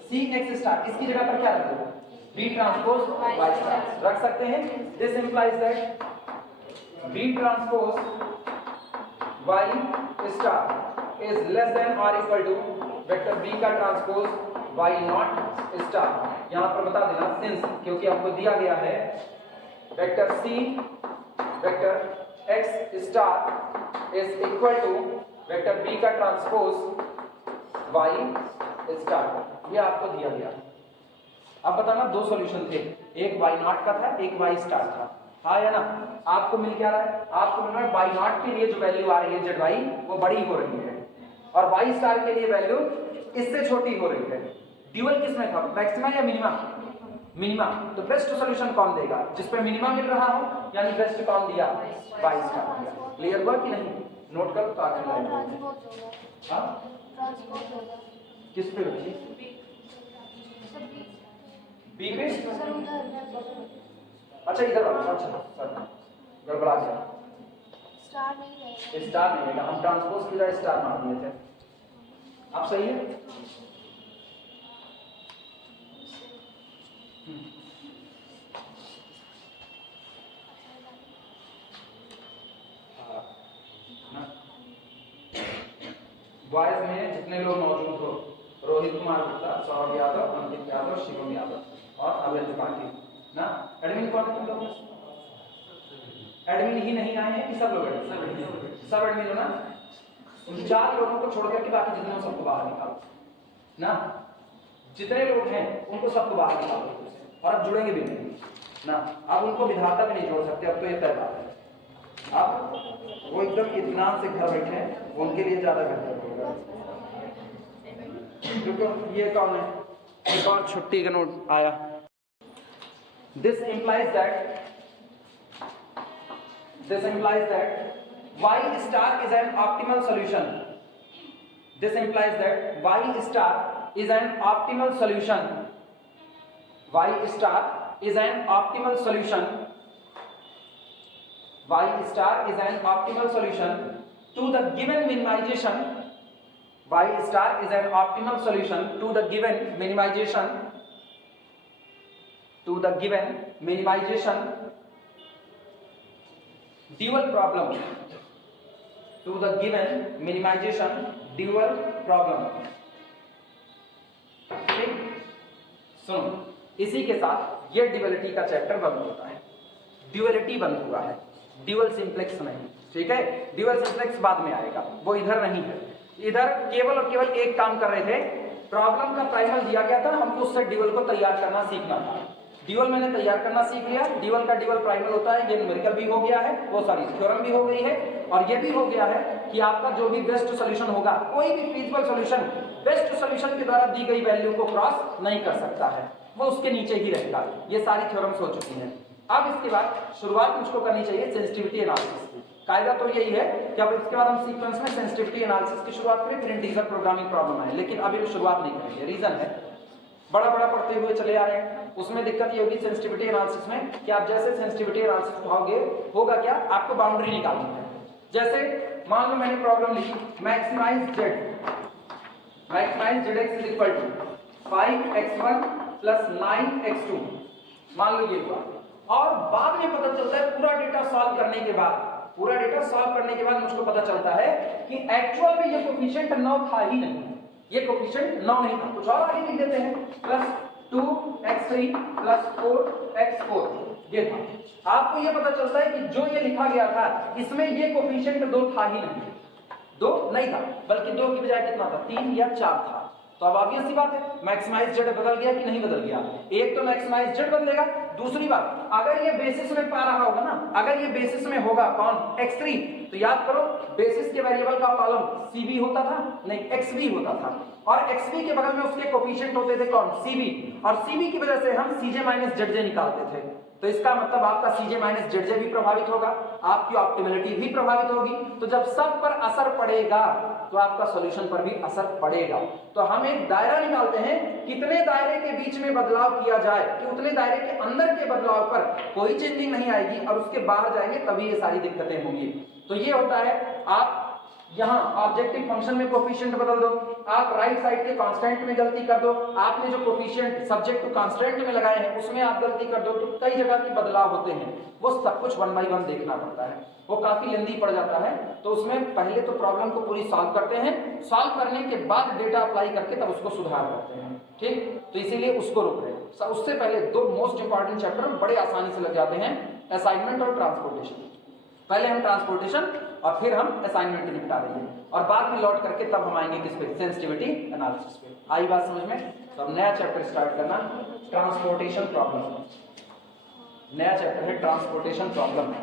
सी एक्स स्टार, इसकी जगह पर क्या रख दो, बी ट्रांसपोज वाई स्टार रख सकते हैं। This implies that B transpose Y star is less than or equal to vector B का ट्रांसपोज वाई नॉट स्टार। यहां पर बता देना सिंस, क्योंकि आपको दिया गया है vector C vector X star is equal to vector B का ट्रांसपोज वाई स्टार, ये आपको दिया गया। अब बताना दो सॉल्यूशन थे, एक वाई नॉट का था, एक वाई स्टार था, हाँ या ना? आपको मिल क्या रहा है, आपको मिल रहा है वाई नॉट के लिए जो वैल्यू आ रही है जेड वाई वो बड़ी हो रही है, और वाई स्टार के लिए वैल्यू इससे छोटी हो रही है। ड्यूअल किसमें था, मैक्सिमा या मिनिमा? मिनिमा। तो बेस्ट सॉल्यूशन कौन देगा, जिसपे मिनिमा मिल रहा हो, यानी बेस्ट कौन दिया, वाई स्टार दिया। क्लियर हुआ कि नहीं? नोट करो तो आखिर लाइन, हाँ किस पे बची, बी पे, अच्छा इधर आओ, अच्छा सर गड़बड़ा गया, स्टार नहीं है, स्टार नहीं है, हम ट्रांसपोज की जगह स्टार मान दिए थे। आप सही है? बॉयज में जितने लोग मौजूद हो, रोहित कुमार गुप्ता, सौरभ यादव, अंकित यादव, शिवम यादव और अवैध त्रिपाठी ना, एडमिन कौन है तुम लोग में? एडमिन ही नहीं आए हैं कि सब लोग एडमिन? सब एडमिन हो ना? उन 4 लोगों को छोड़कर के बाकी जितने हो सबको बाहर निकालो ना, जितने लोग हैं उनको सबको बाहर निकालो, और अब जुड़ेंगे भी नहीं ना, अब उनको विधाता भी नहीं जोड़ सकते, अब तो ये तय बात है। अब वो एकदम इत्मीनान से घर बैठे हैं, उनके लिए ज्यादा बेहतर होगा। क्योंकि ये कौन है, एक और छुट्टी का नोट आया। This implies that y star is an optimal solution. This implies that y star is an optimal solution. Y star is an optimal solution. Y star is an optimal solution to the given minimization. Y star is an optimal solution to the given minimization to the given minimization dual problem, to the given minimization dual problem। ठीक, सुनो, इसी के साथ ये ड्यूअलिटी का चैप्टर बंद होता है। ड्यूअलिटी बंद हुआ है, ड्यूअल सिंप्लेक्स नहीं। ठीक है, ड्यूअल सिंप्लेक्स बाद में आएगा, वो इधर नहीं है। इधर केवल और केवल एक काम कर रहे थे, प्रॉब्लम का प्राइमल दिया गया था, हमको उससे ड्यूअल को तैयार करना सीखना था। ड्यूअल मैंने तैयार करना सीख लिया। ड्यूअल का ड्यूअल प्राइमल होता है, ये न्यूमेरिकल भी हो गया है, वो सारी थ्योरम भी हो गई है, और ये भी हो गया है कि आपका जो भी बेस्ट सॉल्यूशन होगा, कोई भी फीजिबल सॉल्यूशन बेस्ट सॉल्यूशन के द्वारा दी गई वैल्यू को क्रॉस नहीं कर सकता है, वो उसके नीचे ही रहेगा। ये सारी थ्योरम्स हो चुकी हैं। अब इसके बाद शुरुआत मुझको करनी चाहिए सेंसिटिविटी एनालिसिस की। कायदा तो यही है कि अब इसके बाद हम सीक्वेंस में सेंसिटिविटी एनालिसिस की शुरुआत करें, फिर इंटीजर प्रोग्रामिंग प्रॉब्लम है, लेकिन अभी शुरुआत नहीं करेंगे। रीजन है, बड़ा पढ़ते हुए चले आ रहे हैं, उसमें दिक्कत ये होगी सेंसिटिविटी एनालिसिस में कि आप जैसे सेंसिटिविटी एनालिसिस पढ़ाओगे, होगा क्या, आपको बाउंड्री निकालनी है। जैसे मान लो मैंने प्रॉब्लम लिखी, maximise zx is equal to 5x1 plus 9x2, मान लो ये हुआ, और बाद में पता चलता है पूरा डेटा सॉल्व करने के बाद मुझको पता चलता है कि एक्चुअल में ये कोफिशिएंट 9 था ही नहीं, ये कोफिशिएंट 9 नहीं था, कुछ और आगे लिख देते हैं, प्लस 2x3 प्लस 4x4 ये था। आपको ये पता चलता है कि जो ये लिखा गया था इसमें ये कोफिशिएंट 2 था ही नहीं, 2 नहीं था, बल्कि 2 की बजाय कितना था, 3 या 4 था। तो अब ऑब्वियस सी बात है, मैक्सिमाइज जेड बदल गया कि नहीं बदल गया। एक तो मैक्सिमाइज जेड बदलेगा, दूसरी बात अगर ये बेसिस में पा रहा होगा ना, अगर ये बेसिस में होगा कौन, x3, तो याद करो बेसिस के वेरिएबल का कॉलम cb होता था, नहीं xb होता था, और xb के बगल में उसके कोफिशिएंट होते थे कौन, cb, और cb की वजह से हम cj माइनस zj निकालते थे। तो इसका मतलब आपका cj माइनस zj भी प्रभावित होगा, आपकी ऑप्टिमलिटी भी प्रभावित होगी। तो जब सब पर असर पड़ेगा तो आपका सॉल्यूशन पर भी असर पड़ेगा। तो हम एक दायरा निकालते हैं, कितने दायरे के बीच में बदलाव किया जाए कि उतने दायरे के अंदर के बदलाव पर कोई चेंजिंग नहीं आएगी, और उसके बाहर जाएंगे तभी ये सारी दिक्कतें होंगी। तो ये होता है, आप यहाँ ऑब्जेक्टिव फंक्शन में कोफिशिएंट बदल दो, आप राइट साइड के कांस्टेंट में गलती कर दो, आपने जो कोफिशिएंट सब्जेक्ट टू कांस्टेंट में लगाए हैं उसमें आप गलती कर दो, तो कई जगह की बदलाव होते हैं, वो सब कुछ 1 by 1 देखना पड़ता है, वो काफी लेंदी पड़ जाता है। तो उसमें पहले तो प्रॉब्लम को पूरी सॉल्व करते हैं, सॉल्व करने के बाद डेटा अप्लाई करके तब उसको सुधार करते हैं। ठीक, तो इसीलिए उसको रोक रहे हैं। उससे पहले 2 मोस्ट इंपॉर्टेंट चैप्टर बड़े आसानी से लग जाते हैं, असाइनमेंट और ट्रांसपोर्टेशन। पहले हम ट्रांसपोर्टेशन और फिर हम असाइनमेंट निपटा देंगे, और बाद में लौट करके तब हम आएंगे किस पे, सेंसिटिविटी एनालिसिस पे। आई बात समझ में? तो अब नया चैप्टर स्टार्ट करना, ट्रांसपोर्टेशन प्रॉब्लम। नया चैप्टर है ट्रांसपोर्टेशन प्रॉब्लम।